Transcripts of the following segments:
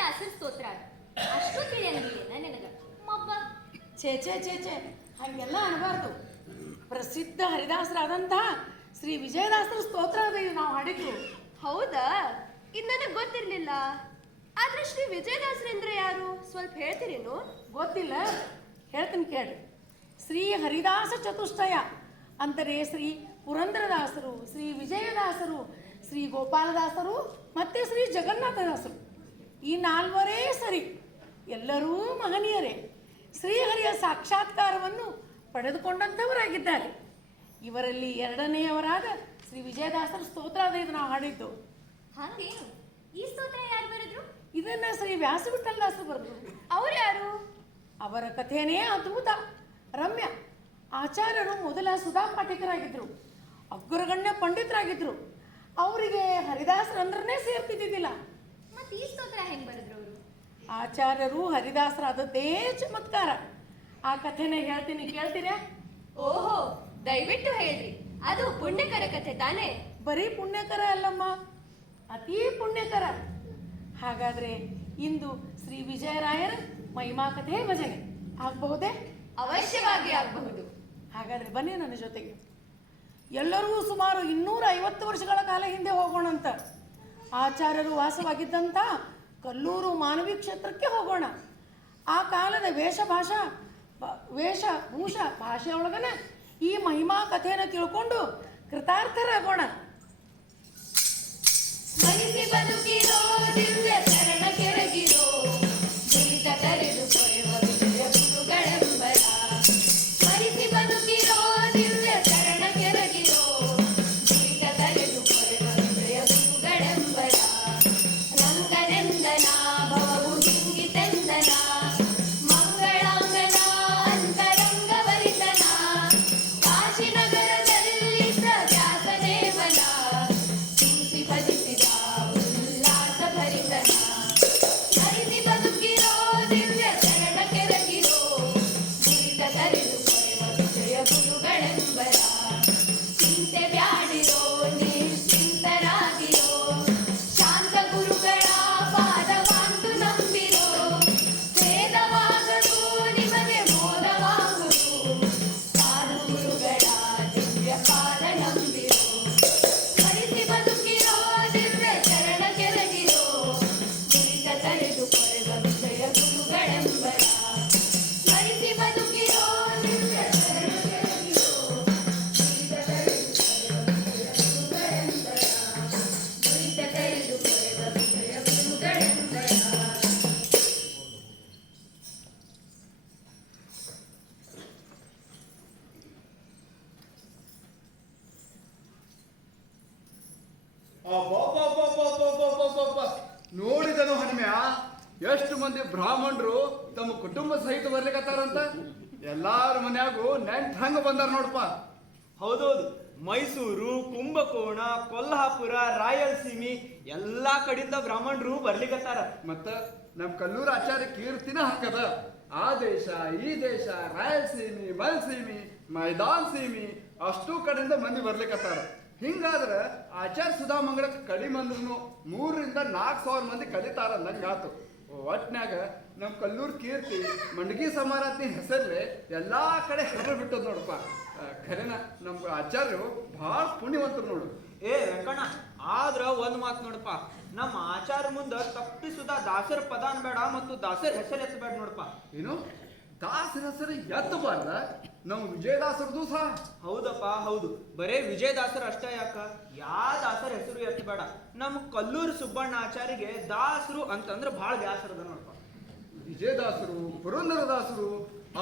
ವಿಜಯದಾಸರ ಸ್ತೋತ್ರ ಅಷ್ಟು ತಿಳಿಯಂಗಿಲ್ಲ ನನಗ ಮಬ್ಬ. ಛೇ ಛೇ ಛೇ ಛೇ ಹಾಗೆಲ್ಲ ಅನ್ಬಾರ್ದು. ಪ್ರಸಿದ್ಧ ಹರಿದಾಸರಾದಂತಹ ಶ್ರೀ ವಿಜಯದಾಸರ ಸ್ತೋತ್ರ ಅದ ನಾವು ಹಾಡಿದ್ರು. ಹೌದಾ? ಇದು ನನಗೆ ಗೊತ್ತಿರ್ಲಿಲ್ಲ. ಆದ್ರೆ ಶ್ರೀ ವಿಜಯದಾಸರೆಂದ್ರೆ ಯಾರು ಸ್ವಲ್ಪ ಹೇಳ್ತೀರೇನು? ಗೊತ್ತಿಲ್ಲ? ಹೇಳ್ತೀನಿ ಕೇಳ್ರಿ. ಶ್ರೀ ಹರಿದಾಸ ಚತುಷ್ಟಯ ಅಂದರೆ ಶ್ರೀ ಪುರಂದರದಾಸರು, ಶ್ರೀ ವಿಜಯದಾಸರು, ಶ್ರೀ ಗೋಪಾಲದಾಸರು ಮತ್ತು ಶ್ರೀ ಜಗನ್ನಾಥದಾಸರು, ಈ ನಾಲ್ವರೇ ಸರಿ ಎಲ್ಲರೂ ಮಹನೀಯರೇ. ಶ್ರೀಹರಿಯ ಸಾಕ್ಷಾತ್ಕಾರವನ್ನು ಪಡೆದುಕೊಂಡಂಥವರಾಗಿದ್ದಾರೆ. ಇವರಲ್ಲಿ ಎರಡನೆಯವರಾದ ಶ್ರೀ ವಿಜಯದಾಸರ ಸ್ತೋತ್ರ ಅದ ಇದು ನಾವು ಹಾಡಿದ್ದು. ಹಾಗೇನು? ಈ ಸ್ತೋತ್ರ ಯಾರು ಬರೆದ್ರು? ಇದನ್ನ ಶ್ರೀ ವ್ಯಾಸವಿಠಲದಾಸರು ಬರೆದ್ರು. ಅವ್ರು ಯಾರು? ಅವರ ಕಥೆನೇ ಅದ್ಭುತ, ರಮ್ಯ. ಆಚಾರ್ಯರು ಮೊದಲ ಸುಧಾ ಪಾಠಕರಾಗಿದ್ದರು, ಅಗ್ರಗಣ್ಯ ಪಂಡಿತರಾಗಿದ್ದರು. ಅವರಿಗೆ ಹರಿದಾಸರಂದ್ರನೇ ಸೇರ್ತಿದ್ದಿದ್ದಿಲ್ಲ. ಮತ್ತೆ ಈ ಸ್ತೋತ್ರ ಹೆಂಗ್ ಬರೆದ್ರು ಅವರು? ಆಚಾರ್ಯರು ಹರಿದಾಸರಾದದ್ದೇ ಚಮತ್ಕಾರ. ಆ ಕಥೆನ ಹೇಳ್ತೀನಿ, ಕೇಳ್ತೀರಾ? ಓಹೋ, ದಯವಿಟ್ಟು ಹೇಳ್ರಿ. ಅದು ಪುಣ್ಯಕರ ಕಥೆ ತಾನೇ? ಬರೀ ಪುಣ್ಯಕರ ಅಲ್ಲಮ್ಮ, ಅತೀ ಪುಣ್ಯಕರ. ಹಾಗಾದ್ರೆ ಇಂದು ಶ್ರೀ ವಿಜಯರಾಯರ ಮಹಿಮಾ ಕಥೆ ಭಜನೆ ಆಗಬಹುದೇ? ಅವಶ್ಯವಾಗಿ ಆಗಬಹುದು. ಹಾಗಾದ್ರೆ ಬನ್ನಿ ನನ್ನ ಜೊತೆಗೆ. ಎಲ್ಲರೂ ಸುಮಾರು 250 ವರ್ಷಗಳ ಕಾಲ ಹಿಂದೆ ಹೋಗೋಣಂತ. ಆಚಾರ್ಯರು ವಾಸವಾಗಿದ್ದಂಥ ಕಲ್ಲೂರು ಮಾನವಿ ಕ್ಷೇತ್ರಕ್ಕೆ ಹೋಗೋಣ. ಆ ಕಾಲದ ವೇಷಭೂಷ ಭಾಷೆಯೊಳಗನ ಈ ಮಹಿಮಾ ಕಥೆಯನ್ನು ತಿಳ್ಕೊಂಡು ಕೃತಾರ್ಥರಾಗೋಣ. ಸ್ಮರಿಸಿ ಬದುಕಿರೋ ದಿವ್ಯ ಚರಣ ಕೆಳಗಿರೋ ದುರಿತ ಕರೆದು ಕೊರೆವ ವಿಜಯ ಗುರುಗಳೆಂಬರ. ಸ್ಮರಿಸಿ ಬದುಕಿರೋ ದಿವ್ಯ ಚರಣ ಕೆಳಗಿರೋ ದುರಿತ ಕರೆದು ಕೊರೆವ ವಿಜಯ ಗುರುಗಳೆಂಬರ. ರಂಗನೆಂದನ ಭವವು ಹಿಂಗಿತೆಂದನ ಮಂಗಳಾಂಗನ ಅಂತರಂಗವರಿತನ. ಕಾಶಿನಗರದಲ್ಲಿದ್ದ ವ್ಯಾಸದೇವನ ತುಳಸಿ ಭಜಿಸಿದ ಉಲ್ಲಾಸ ಭರಿತನ. ಸ್ಮರಿಸಿ ಬದುಕಿರೋ ದಿವ್ಯ ಚರಣ ಕೆರಗಿರೋ ದುರಿತ ಕರೆದು ಕೊರೆವ ವಿಜಯ ಗುರುಗಳೆಂಬರ. ಚಿಂತೆ ಬ್ಯಾಡಿರೋ ನಿಶ್ಚಿಂತರಾಗಿರೋ ಶಾಂತ ಗುರುಗಳ ಪಾದವಾಂತು ನಂಬಿರೋ. ವೇದವಾಗದು ನಿಮಗೆ ಮೋದವಾಗುದು ಸಾಧು ಗುರುಗಳ ದಿವ್ಯ ಪಾದ ನಂಬಿರೋ. ಸ್ಮರಿಸಿ ಬದುಕಿರೋ ದಿವ್ಯ ಚರಣ ಕೆಳಗಿರೋ ದುರಿತ ಕರೆದು ಕೊರೆವ ವಿಜಯ ಗುರುಗಳೆಂಬರ. ಸ್ಮರಿಸಿ ಬದುಕಿರೋ ದಿವ್ಯ ಚರಣ ಕೆಳಗಿರೋ ದುರಿತ ಕರೆದು ಕೊರೆವ ವಿಜಯ ಗುರುಗಳೆಂಬರ. ನೋಡಿದನು ಹನುಮೆಯ, ಎಷ್ಟು ಮಂದಿ ಬ್ರಾಹ್ಮಣರು ತಮ್ಮ ಕುಟುಂಬ ಸಹಿತ ಬರ್ಲಿಕತ್ತಾರಂತ. ಎಲ್ಲಾರ ಮನ್ಯಾಗೂ ನೆಂಟ್ ಹಂಗ ಬಂದಾರ ನೋಡಪ್ಪ. ಹೌದೌದು, ಮೈಸೂರು, ಕುಂಭಕೋಣ, ಕೊಲ್ಹಾಪುರ, ರಾಯಲಸೀಮಿ ಎಲ್ಲಾ ಕಡೆಯಿಂದ ಬ್ರಾಹ್ಮಣರು ಬರ್ಲಿಕತ್ತಾರ. ಮತ್ತ ನಮ್ ಕಲ್ಲೂರು ಆಚಾರ್ಯ ಕೀರ್ತಿನ ಹಂಗದ. ಆ ದೇಶ ಈ ದೇಶ, ರಾಯಲಸೀಮಿ, ಮಲ್ಸೀಮಿ, ಮೈದಾನ್ ಸೀಮಿ ಅಷ್ಟು ಕಡೆಯಿಂದ ಮಂದಿ ಬರ್ಲಿಕತ್ತಾರ. ಹಿಂಗಾದ್ರ ಆಚಾರ್ಯ ಸುಧಾಮಂಗಳಕ್ಕೆ ಕಡಿಮೆ ಅಂದ್ರೂ 3,000-4,000 ಮಂದಿ ಕಲಿತಾರ ಅಂದಂಗ ಆತು. ಒಟ್ನ್ಯಾಗ ನಮ್ ಕಲ್ಲೂರ್ ಕೀರ್ತಿ ಮಂಡಗಿ ಸಮಾರಾಧನೆ ಹೆಸರ್ಲೆ ಎಲ್ಲಾ ಕಡೆ ಹೆಸರು ಬಿಟ್ಟದ್ ನೋಡಪ್ಪ. ಖರೇನ ನಮ್ ಆಚಾರ್ಯರು ಬಹಳ ಪುಣ್ಯವಂತರು ನೋಡು. ಏ ವೆಂಕಣ್ಣ, ಆದ್ರ ಒಂದ್ ಮಾತು ನೋಡಪ್ಪ, ನಮ್ಮ ಆಚಾರ ಮುಂದ ತಪ್ಪಿಸುದ ದಾಸರ ಪದ ಅನ್ಬೇಡ ಮತ್ತು ದಾಸರ ಹೆಸರು ಎತ್ತಬೇಡ ನೋಡಪ್ಪ. ಏನು ದಾಸರ ಹೆಸರು ಎತ್ತಬಾರ್ದ? ನಾವು ವಿಜಯದಾಸರದು ಸಹ. ಹೌದಪ್ಪ ಹೌದು, ಬರೇ ವಿಜಯದಾಸರ ಅಷ್ಟೇ ಯಾಕ, ಯಾ ದಾಸರ ಹೆಸರು ಎತ್ತಬೇಡ. ನಮ್ಮ ಕಲ್ಲೂರು ಸುಬ್ಬಣ್ಣ ಆಚಾರಿಗೆ ದಾಸರು ಅಂತಂದ್ರೆ ಬಹಳ ಬ್ಯಾಸರದ ನೋಡಪ್ಪ. ವಿಜಯದಾಸರು, ಪುರಂದರದಾಸರು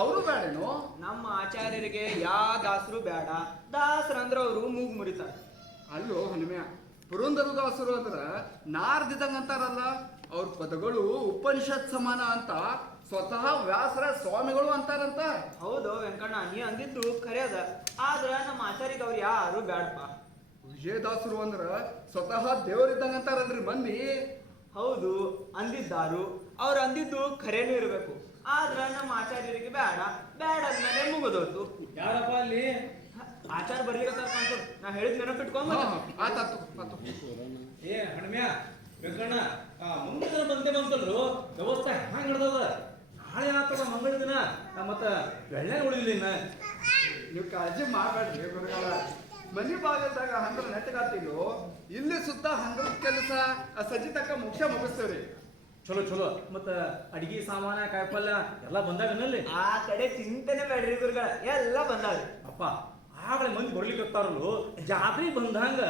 ಅವರು ಬೇಡೇನೋ? ನಮ್ಮ ಆಚಾರ್ಯರಿಗೆ ಯಾ ದಾಸರು ಬೇಡ, ದಾಸರಂದ್ರ ಅವರು ಮೂಗು ಮುರಿತಾರ. ಅಲ್ಲೋ ಹನುಮ್ಯ, ಪುರಂದರದಾಸರು ಅಂದ್ರ ನಾರ್ದಿದಂಗ ಅಂತಾರಲ್ಲ, ಅವ್ರ ಪದಗಳು ಉಪನಿಷತ್ ಸಮಾನ ಅಂತ ಸ್ವತಃ ವ್ಯಾಸರ ಸ್ವಾಮಿಗಳು ಅಂತಾರಂತ. ಹೌದು ವೆಂಕಣ್ಣ, ನೀ ಅಂದಿದ್ದು ಖರೆ ಅದ, ಆದ್ರ ನಮ್ಮ ಆಚಾರ್ಯಗೆ ಅವ್ರು ಯಾರು ಬೇಡಪ್ಪ. ವಿಜಯದಾಸರು ಅಂದ್ರ ಸ್ವತಃ ದೇವರಿದ್ದಂಗ ಅಂತಾರಲ್ರಿ ಮಂದಿ. ಹೌದು ಅಂದಿದ್ದಾರು, ಅವ್ರು ಅಂದಿದ್ದು ಖರೇನೂ ಇರಬೇಕು. ಆದ್ರ ನಮ್ಮ ಆಚಾರ್ಯರಿಗೆ ಬೇಡ, ಬೇಡ ಅಂದ್ಮೇಲೆ ಮುಗಿದೋತು. ಯಾರಪ್ಪ ಅಲ್ಲಿ? ಆಚಾರ ಬರ್ಲಿಕ್ಕೆ ನಾ ಹೇಳಿದ್ ನೆನಪಿಟ್ಕೊಂಡ್ ಆತಾತು. ಏ ಹಣ್ಮ್ಯ, ಕಣ್ಣ ಮುಂದಿನ ದಿನ ಬಂದೆ ಬಂತಲ್ರು ವ್ಯವಸ್ಥೆ ಹ್ಯಾಂಗ ನಡೆದದ ನಾಳೆ ಆಗ್ತದ ಮಂಗಳ ದಿನ ಮತ್ತ ಬೆಳ್ಳೆ ಉಳಿದಿಲ್ಲ ಇನ್ನ ನೀವು ಕಾಳಜಿ ಮಾಡಬೇಡ್ರಿ ಗುರುಗಳ ಮನಿ ಬಾಗಲ್ದಾಗ ಹಂದ್ರ ನೆಟ್ಟಗಾತಿಲ್ಲೋ ಇಲ್ಲಿ ಸುತ್ತ ಹಂದ್ರದ ಕೆಲಸ ಸಜ್ಜಿ ತಕ್ಕ ಮುಗಿಸ್ತೇವ್ರಿ. ಚಲೋ ಚಲೋ ಮತ್ತ ಅಡಿಗೆ ಸಾಮಾನ ಕಾಯಿಪಲ್ಯ ಎಲ್ಲ ಬಂದಾಗನಲ್ಲಿ ಆ ಕಡೆ ಚಿಂತೆನೆ ಬೇಡ್ರಿ ಗುರುಗಳ ಎಲ್ಲ ಬಂದಾವ್ರಿ. ಅಪ್ಪ ಆಗಲೇ ಮಂದಿ ಬರ್ಲಿಕ್ಕತ್ತಾರಲ್ಲು ಜಾತ್ರೆ ಬಂದಂಗ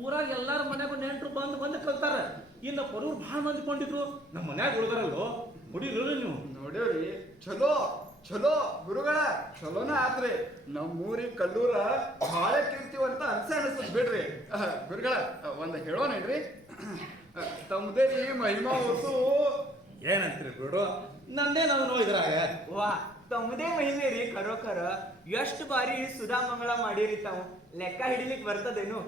ಊರಾಗ ಎಲ್ಲಾರ ಮನ್ಯಾಗ ನೆಂಟ್ರು ಬಂದು ಕಲ್ತಾರ. ಇನ್ನ ಪರೂರ್ ಭಾಳ ಮಂದಿ ಕೊಂಡಿದ್ರು ನಮ್ಮ ಮನ್ಯಾಗ ಉಳ್ದಾರಲ್ಲು ಹೊಡಿರಲ್ಲ ನೀವು. ನೋಡೇವ್ರಿ ಚಲೋ ಚಲೋ ಗುರುಗಳ ಚಲೋನ ಆತ್ರಿ. ನಮ್ಮೂರಿಗೆ ಕಲ್ಲೂರ ಭಾಳ ಕೀರ್ತಿವಂತ ಅನ್ಸದ್ ಬಿಡ್ರಿ. ಗುರುಗಳ ಒಂದ್ ಹೇಳೋನೇನ್ರಿ, ತಮ್ಮದೇ ಈ ಮಹಿಮಾ ಹೊತ್ತು ಏನಂತೀರಿ ಬಿಡು, ನಂದೇ ನಾವು ಇದ್ರಾಗ ವಾ ತಮ್ಮದೇ ಮಹಿಮೆ ರೀ ಕರೋಕರ. ಎಷ್ಟು ಬಾರಿ ಸುಧಾ ಮಂಗಳ ಮಾಡಿರಿ ತಾವು ಲೆಕ್ಕ ಹಿಡಿಲಿಕ್ ಬರ್ತದೇನು.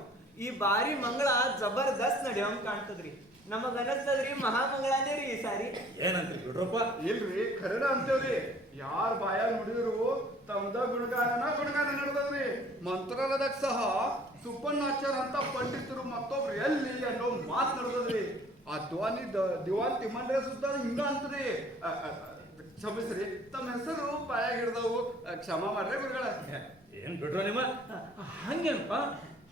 ಈ ಬಾರಿ ಮಂಗಳ ಜಬರ್ದಸ್ತ್ ನಡೆಯೋಂಗ್ ಕಾಣ್ತದ್ರಿ. ನಮಗ ಅನಸ್ತದ್ರಿ ಮಹಾಮಂಗಳನೇ ರೀ ಈ ಸಾರಿ. ಏನಂತೀರಿ ಬಿಡ್ರಪ್ಪ. ಇಲ್ರಿ ಖರೇನ ಅಂತೇವ್ರಿ. ಯಾರ ಬಾಯ ನುಡಿದ್ರು ತಮ್ದ ಗುಣಗಾನ ನಡೆದವ್ರಿ. ಮಂತ್ರಾಲಯದಾಗ ಸಹ ಸುಪ್ಪಣ್ಣಾಚಾರ ಅಂತ ಪಂಡಿತರು ಮತ್ತೊಬ್ರು ಎಲ್ಲಿ ಅನ್ನೋ ಮಾತು ನಡೆದದ್ರಿ. ಆ ದಿವಾನ್ ತಿಮ್ಮಣ್ಣ ಸುತ್ತ ಹಿಂಗ ಅಂತದ್ರಿ. ಕ್ಷಮಿಸ್ರಿ, ತಮ್ಮ ಹೆಸರು ಬಾಯಾಗ ಹಿಡ್ದವು, ಕ್ಷಮ ಮಾಡ್ರಿ ಗುರುಗಳ. ಏನ್ ಬಿಡ್ರ ನಿಮ್ಮ ಹಂಗೇನಪ್ಪ,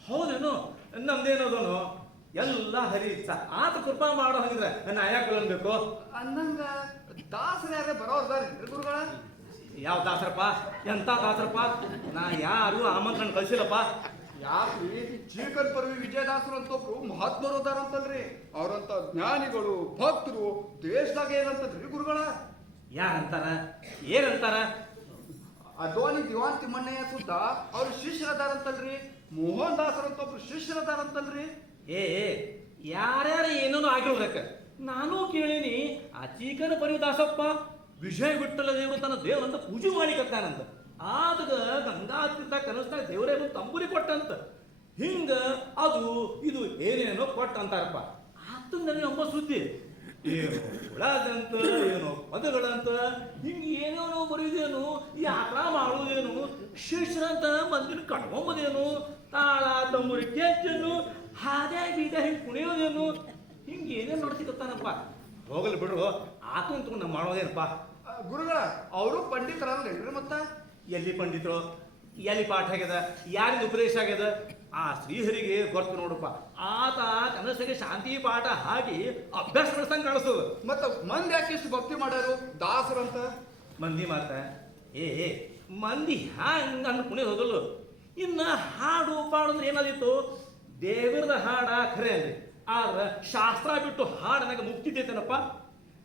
ಹೌದೇನು ನಮ್ದೇನೋದನು ಎಲ್ಲ ಹರಿ ಆತ ಕೃಪಾ ಮಾಡೋ ಹಂಗಿದ್ರೆ ನಾ ಯಾಕೆ ಅನ್ಬೇಕು ಅಂದಂಗ ದಾಸರ ಯಾರೇ ಬರೋರ್ದಾರಿ ಗುರುಗಳ? ಯಾವ ದಾಸರಪ್ಪ, ಎಂತ ದಾಸರಪ್ಪ? ನಾ ಯಾರು ಆಮಂತ್ರಣ ಕಳ್ಸಿಲ್ಲಪ್ಪ. ಯಾಕ್ರಿ ಚೀಕನ್ ಪರ್ವಿ ವಿಜಯದಾಸರು ಅಂತ ಒಬ್ರು ಮಹಾತ್ಮರು ಅದಾರಂತಲ್ರಿ. ಅವ್ರಂತ ಜ್ಞಾನಿಗಳು ಭಕ್ತರು ದೇಶದಾಗ ಏನಂತದ್ರಿ ಗುರುಗಳ? ಯಾರಂತಾರ ಏನಂತಾರ? ಅದ್ವಾನಿ ದಿವಾನ್ ತಿಮ್ಮಣ್ಣಯ್ಯ ಸುದ್ದ ಅವ್ರ ಶಿಷ್ಯರದಾರಂತಲ್ರಿ. ಮೋಹನ್ ದಾಸರು ಅಂತ ಒಬ್ರು ಶಿಷ್ಯರದಾರಂತಲ್ರಿ. ಏ ಯಾರ್ಯಾರ ಏನೇನೋ ಆಗಿರ್ಬೇಕ. ನಾನು ಕೇಳೀನಿ ಆ ಚೀಕನ ಪರಿವ ದಾಸಪ್ಪ ವಿಜಯ ವಿಠಲ ದೇವರು ತನ್ನ ದೇವರಂತ ಪೂಜೆ ಮಾಡಿಕತ್ತಾನಂತ. ಆದಾಗ ಗಂಗಾತೀರ್ಥ ಕನಸ್ತಾಗ ದೇವರೇ ತಂಬುರಿ ಕೊಟ್ಟಂತ. ಹಿಂಗ ಅದು ಇದು ಏನೇನೋ ಕೊಟ್ಟ ಅಂತಾರಪ್ಪ. ಆತ ನನಗೆ ಅಂಬ ಸುದ್ದಿ ಏನು ಹುಳದಂತ ಏನೋ ಪದಗಳಂತ ಹಿಂಗ ಏನೇನೋ ಬರೆಯುವುದೇನು, ಯಾತ್ರ ಮಾಡುವುದೇನು, ಶಿಷ್ಯರಂತ ಮಂದಿನ ಕಟ್ಕೊಂಬುದೇನು, ತಾಳ ತಂಬುರಿ ಕೆಚ್ಚನು ಹಾಗೆ ಬೀದ ಹಿಂಗೆ ಕುಣಿಯೋದೇನು, ಹಿಂಗೆ ಏನೇನು ನೋಡ್ತಿಕತ್ತಾನಪ್ಪ. ಹೋಗಲಿ ಬಿಡ್ರು, ಆತು ಅಂತ ನಾವು ಮಾಡೋದೇನಪ್ಪ. ಗುರುಗಳ ಅವರು ಪಂಡಿತರಲ್ಲೇನ್ರಿ? ಮತ್ತ ಎಲ್ಲಿ ಪಂಡಿತರು, ಎಲ್ಲಿ ಪಾಠ ಆಗ್ಯದ, ಯಾರಿಗ ಉಪದೇಶ ಆಗ್ಯದ? ಆ ಶ್ರೀಹರಿಗೆ ಗೊತ್ತು ನೋಡಪ್ಪ. ಆತ ಕನಸಿಗೆ ಶಾಂತಿ ಪಾಠ ಹಾಕಿ ಅಭ್ಯಾಸ ನಡೆಸಂಗೆ ಕಾಣಿಸ್ತದ. ಮತ್ತ ಮಂದಿ ಯಾಕೆ ಇಷ್ಟು ಭಕ್ತಿ ಮಾಡ್ಯಾರು ದಾಸರಂತ? ಮಂದಿ ಮಾತ ಏ ಮಂದಿ ಹ್ಯಾಂಗ ಅನ್ನ ಕುಣಿ ಹೋದಲು. ಇನ್ನ ಹಾಡು ಪಾಡು ಅಂದ್ರೆ ಏನಾದಿತ್ತು, ದೇವರದ ಹಾಡ ಖರೆ ಅಂದ್ರಿ. ಆದ್ರೆ ಶಾಸ್ತ್ರ ಬಿಟ್ಟು ಹಾಡನಾಗ ಮುಕ್ತಿದ್ದೇತೇನಪ್ಪ.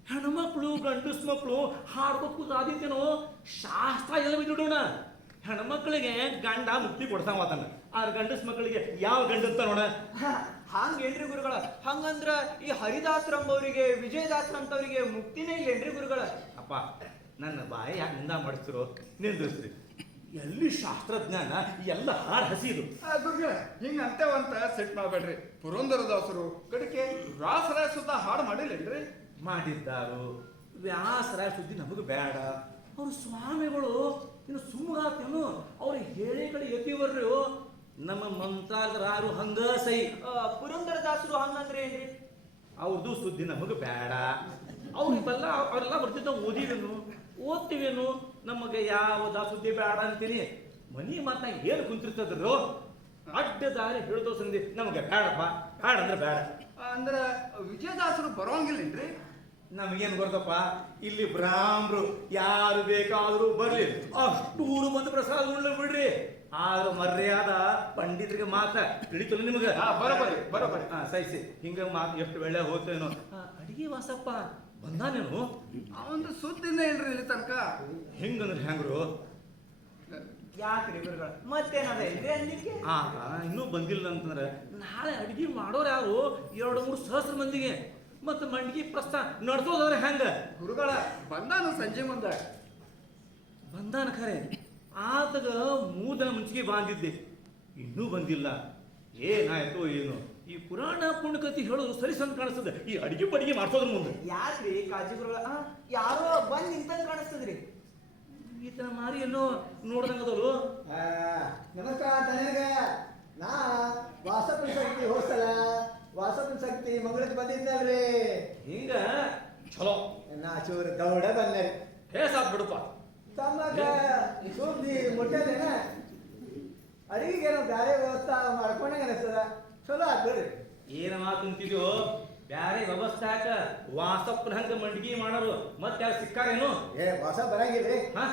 ಹೆಣ್ಮಕ್ಳು ಗಂಡಸ್ ಮಕ್ಕಳು ಹಾಡ್ಬೇಕು ಆದಿತ್ತೇನೋ, ಶಾಸ್ತ್ರ ಎಲ್ಲ ಬಿಡೋಣ. ಹೆಣ್ಮಕ್ಳಿಗೆ ಗಂಡ ಮುಕ್ತಿ ಕೊಡ್ತಾವತನ, ಆದ್ರೆ ಗಂಡಸ್ ಮಕ್ಕಳಿಗೆ ಯಾವ ಗಂಡಂತ ನೋಡ. ಹಂಗೇನ್ರಿ ಗುರುಗಳ? ಹಂಗಂದ್ರ ಈ ಹರಿದಾಸರಂಬವ್ರಿಗೆ ವಿಜಯದಾಸರಂತವ್ರಿಗೆ ಮುಕ್ತಿನೇ ಇಲ್ಲೇನ್ರಿ ಗುರುಗಳ? ಅಪ್ಪ ನನ್ನ ಬಾಯಿ ಯಾಕೆ ನಿಂದ ಮಾಡಿಸ್ತಿರೋ ನಿಂದ್ರಿಸ್ರಿ. ಎಲ್ಲಿ ಶಾಸ್ತ್ರಜ್ಞಾನ, ಎಲ್ಲ ಹಾಡು ಹಸಿದು. ಗುರುಗಳ ಹಿಂಗ ಅಂತೇವಂತ ಸೆಟ್ ಮಾಡ್ಬೇಡ್ರಿ. ಪುರಂದರದಾಸರು ಕಡೆಗೆ ವ್ಯಾಸರಾಯ ಸುತ್ತ ಹಾಡು ಮಾಡಿಲ್ಲೇನ್ರಿ? ಮಾಡಿದ್ದಾರು. ವ್ಯಾಸರ ಸುದ್ದಿ ನಮಗೆ ಬೇಡ. ಅವ್ರು ಸ್ವಾಮಿಗಳು ಇನ್ನು ಸುಮ್ಮಗಾತೇನು, ಅವ್ರಿಗೆ ಹೇಳಿ ಕಡೆ ಎತ್ತಿವರ್ರಿ. ನಮ್ಮ ಮಂತ್ರಾಲಯರು ಹಂಗ ಸೈ. ಪುರಂದರದಾಸರು ಹಂಗಂದ್ರೆ ಏನ್ರಿ? ಅವ್ರದ್ದು ಸುದ್ದಿ ನಮಗೆ ಬೇಡ. ಅವ್ರಿಗೆಲ್ಲ ಅವರೆಲ್ಲ ಬರ್ತಿದ್ದ ಓದಿವೇನು ಓದ್ತೀವೇನು, ನಮಗೆ ಯಾವ ಸುದ್ದಿ ಬೇಡ ಅಂತೀನಿ. ಮನಿ ಮಾತನಾಗ ಏನು ಕುಂತಿರ್ತದ್ರು, ಅಡ್ಡ ದಾರಿ ಹಿಡಿದೋ ಸಂದಿ ನಮಗೆ ಬೇಡಪ್ಪ. ಬೇಡ ಅಂದ್ರೆ ಬೇಡ. ಅಂದ್ರ ವಿಜಯದಾಸರು ಬರೋಂಗಿಲ್ಲೇನ್ರಿ? ನಮಗೇನು ಗೊತ್ತಪ್ಪ, ಇಲ್ಲಿ ಬ್ರಾಹ್ಮರು ಯಾರು ಬೇಕಾದ್ರೂ ಬರ್ಲಿ, ಅಷ್ಟೂರು ಮಂದಿ ಪ್ರಸಾದ ಉಳ್ಳು ಬಿಡ್ರಿ. ಆದ್ರೂ ಮರ್ಯಾದ ಪಂಡಿತರಿಗೆ ಮಾತ ತಿಳಿತಲ್ಲ ನಿಮಗೆ. ಬರೋಬರಿ. ಸೈಸಿ ಹಿಂಗ ಮಾತು ಎಷ್ಟು ಒಳ್ಳೆ ಹೋಗ್ತೇನೋ. ಅಡಿಗೆ ವಾಸಪ್ಪ ಬಂದಾನೇನು? ಅವಂದು ಸುದ್ದಿನ ಇಲ್ರಿ ಇಲ್ಲಿ ತನಕ. ಹೆಂಗಂದ್ರೆ ಹೆಂಗ್ರು? ಯಾಕ್ರಿ ಗುರುಗಳ ಮತ್ತೇನದ ಇಲ್ರಿ ಅನ್ಲಿಕ್ಕೆ? ಇನ್ನೂ ಬಂದಿಲ್ಲ ಅಂತಂದ್ರೆ ನಾಳೆ ಅಡಿಗೆ ಮಾಡೋರು ಯಾರು? 2-3 ಸಹಸ್ರ ಮಂದಿಗೆ. ಮತ್ತೆ ಮಂಡಿಗೆ ಪ್ರಸ್ತಾವ ನಡ್ಸೋದಾದ್ರೆ ಹೆಂಗ? ಗುರುಗಳ ಬಂದಾನು ಸಂಜೆ ಮುಂದೆ. ಬಂದಾನ ಖರೆ, ಆತಗ 3 ದಿನ ಮುಂಚಿಗೆ ಬಾಂದಿದ್ದೆ, ಇನ್ನೂ ಬಂದಿಲ್ಲ. ಏನಾಯ್ತು ಏನು? ಈ ಪುರಾಣ ಪುಣ್ಯಕತಿ ಹೇಳೋದು ಸರಿ ಸಂತ ಕಾಣಿಸ್ತದೆ ಈ ಅಡಿಗೆ ಪಡಿಗೆ ಮಾಡ್ಸೋದ್ರ ಮುಂದೆ. ಯಾಕ್ರಿ ಕಾಜಿ ಗುರುಗಳ? ಯಾರೋ ಬಂದ್ ನಿಂತಂಗ್ ಕಾಣಿಸ್ತದ್ರಿ. ಈತನ ಮಾರಿ ಏನೋ ನೋಡ್ದಂಗದವರು. ನಮಸ್ಕಾರ ತನಗ ನಾ ವಾಸಪಡಿಸಿ ಹೋಗ್ಸಲ ವಾಸಪ್ಪನ ಶಕ್ತಿ ಮಂಗಳಕ್ಕೆ ಬಂದಿದ್ದಲ್ರಿ. ಹಿಂಗ ಚಲೋ ನಾ ಚೂರು ದೌಡ ಬಂದೆ. ಹೇಸಾತ್ ಬಿಡಪ್ಪ. ತಮ್ಮಗ ಸುದ್ದಿ ಮುಟ್ಟದೇನ ಅಡಿಗೆಗೇನೋ ಬ್ಯಾರೆ ವ್ಯವಸ್ಥೆ ಮಾಡ್ಕೊಂಡಂಗ ಅನಿಸ್ತದ. ಚಲೋ ಆತ್ ಬಿಡ್ರಿ. ಏನ ಮಾತಂತಿದ್ಯೋ ಬ್ಯಾರೆ ವ್ಯವಸ್ಥೆ ಹಾಕ ವಾಸಪ್ಪನ ಹಂಗ ಮಂಡಿಗೆ ಮಾಡೋರು ಮತ್ತೆ ಯಾರು ಸಿಕ್ಕಾರೇನು? ವಾಸ ಬರಂಗಿಲ್ರಿ. ಹಾ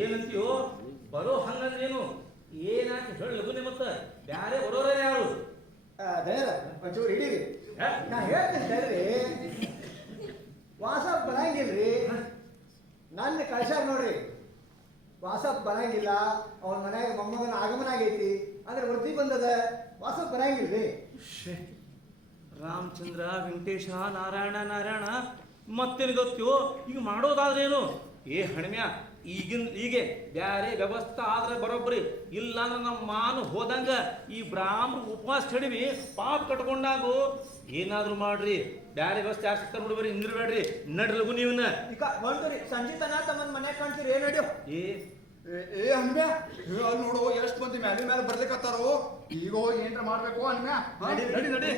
ಏನಂತೀಯೋ ಬರೋ ಹಂಗಂದ್ರೇನು? ಏನಾಕಿ ಹೇಳ ಲಗುನೆ ಮತ್ತ ಬ್ಯಾರೆ ಬರೋರೇ ಯಾರು? ದಯದ ಒಂಚೂರು ಹಿಡೀರಿ. ನಾ ಹೇಳ್ತೀನಿ ತಡ್ರಿ. ವಾಸ ಬರಂಗಿಲ್ರಿ. ನನ್ನ ಕಳ್ಸ್ಯಾರ ನೋಡ್ರಿ. ವಾಸಪ್ ಬರಂಗಿಲ್ಲ, ಅವನ ಮನ್ಯಾಗ ಮೊಮ್ಮಗನ ಆಗಮನ ಆಗೈತಿ ಅಂದ್ರೆ ವೃತ್ತಿ ಬಂದದ. ವಾಸಪ್ ಬರಂಗಿಲ್ರಿ. ರಾಮಚಂದ್ರ ವೆಂಕಟೇಶ ನಾರಾಯಣ ನಾರಾಯಣ ಮತ್ತೇನು ಗೊತ್ತೋ ಈಗ ಮಾಡೋದಾದ್ರೇನು? ಏ ಹಣ್ಮ್ಯಾ ಈಗೆ ಬ್ಯಾರೆ ವ್ಯವಸ್ಥೆ ಆದ್ರೆ ಬರೋಬ್ಬರಿ, ಇಲ್ಲ ಅಂದ್ರೆ ನಮ್ಮ ಮಾನು ಹೋದಂಗ ಈ ಬ್ರಾಹ್ಮಣ ಉಪವಾಸ ಹಿಡಿವಿ ಪಾಪ ಕಟ್ಕೊಂಡಾಗು. ಏನಾದ್ರು ಮಾಡ್ರಿ, ಬ್ಯಾರೆ ವ್ಯವಸ್ಥೆ ಯಾರು ಸಿಗ್ತಾರ ನೋಡ್ಬರಿ, ನಿಂದಿರ್ಬೇಡ್ರಿ, ನಡ್ರಿ ಲಗು ನೀವನ್ನ. ಈಗ ಹೊಂಟ್ರಿ ಸಂಜೆ ತನ ತಮ್ಮನ ಮನ್ಯಾಗ ಕಾಣ್ತೀರಿ. ಏನ್ ನಡ್ಯೋ? ಏ ಹನ್ಮ್ಯಾ ಅಲ್ಲಿ ನೋಡು ಎಷ್ಟು ಮಂದಿ ಮ್ಯಾಲಿ ಮೇಲೆ ಬರ್ಲಿಕ್ಕತ್ತಾರೋ. ಈಗ ಹೋಗಿ ಏನ್ರ ಮಾಡ್ಬೇಕು ಹನ್ಮ್ಯಾ. ನಡಿ ನಡಿ ನಡಿ.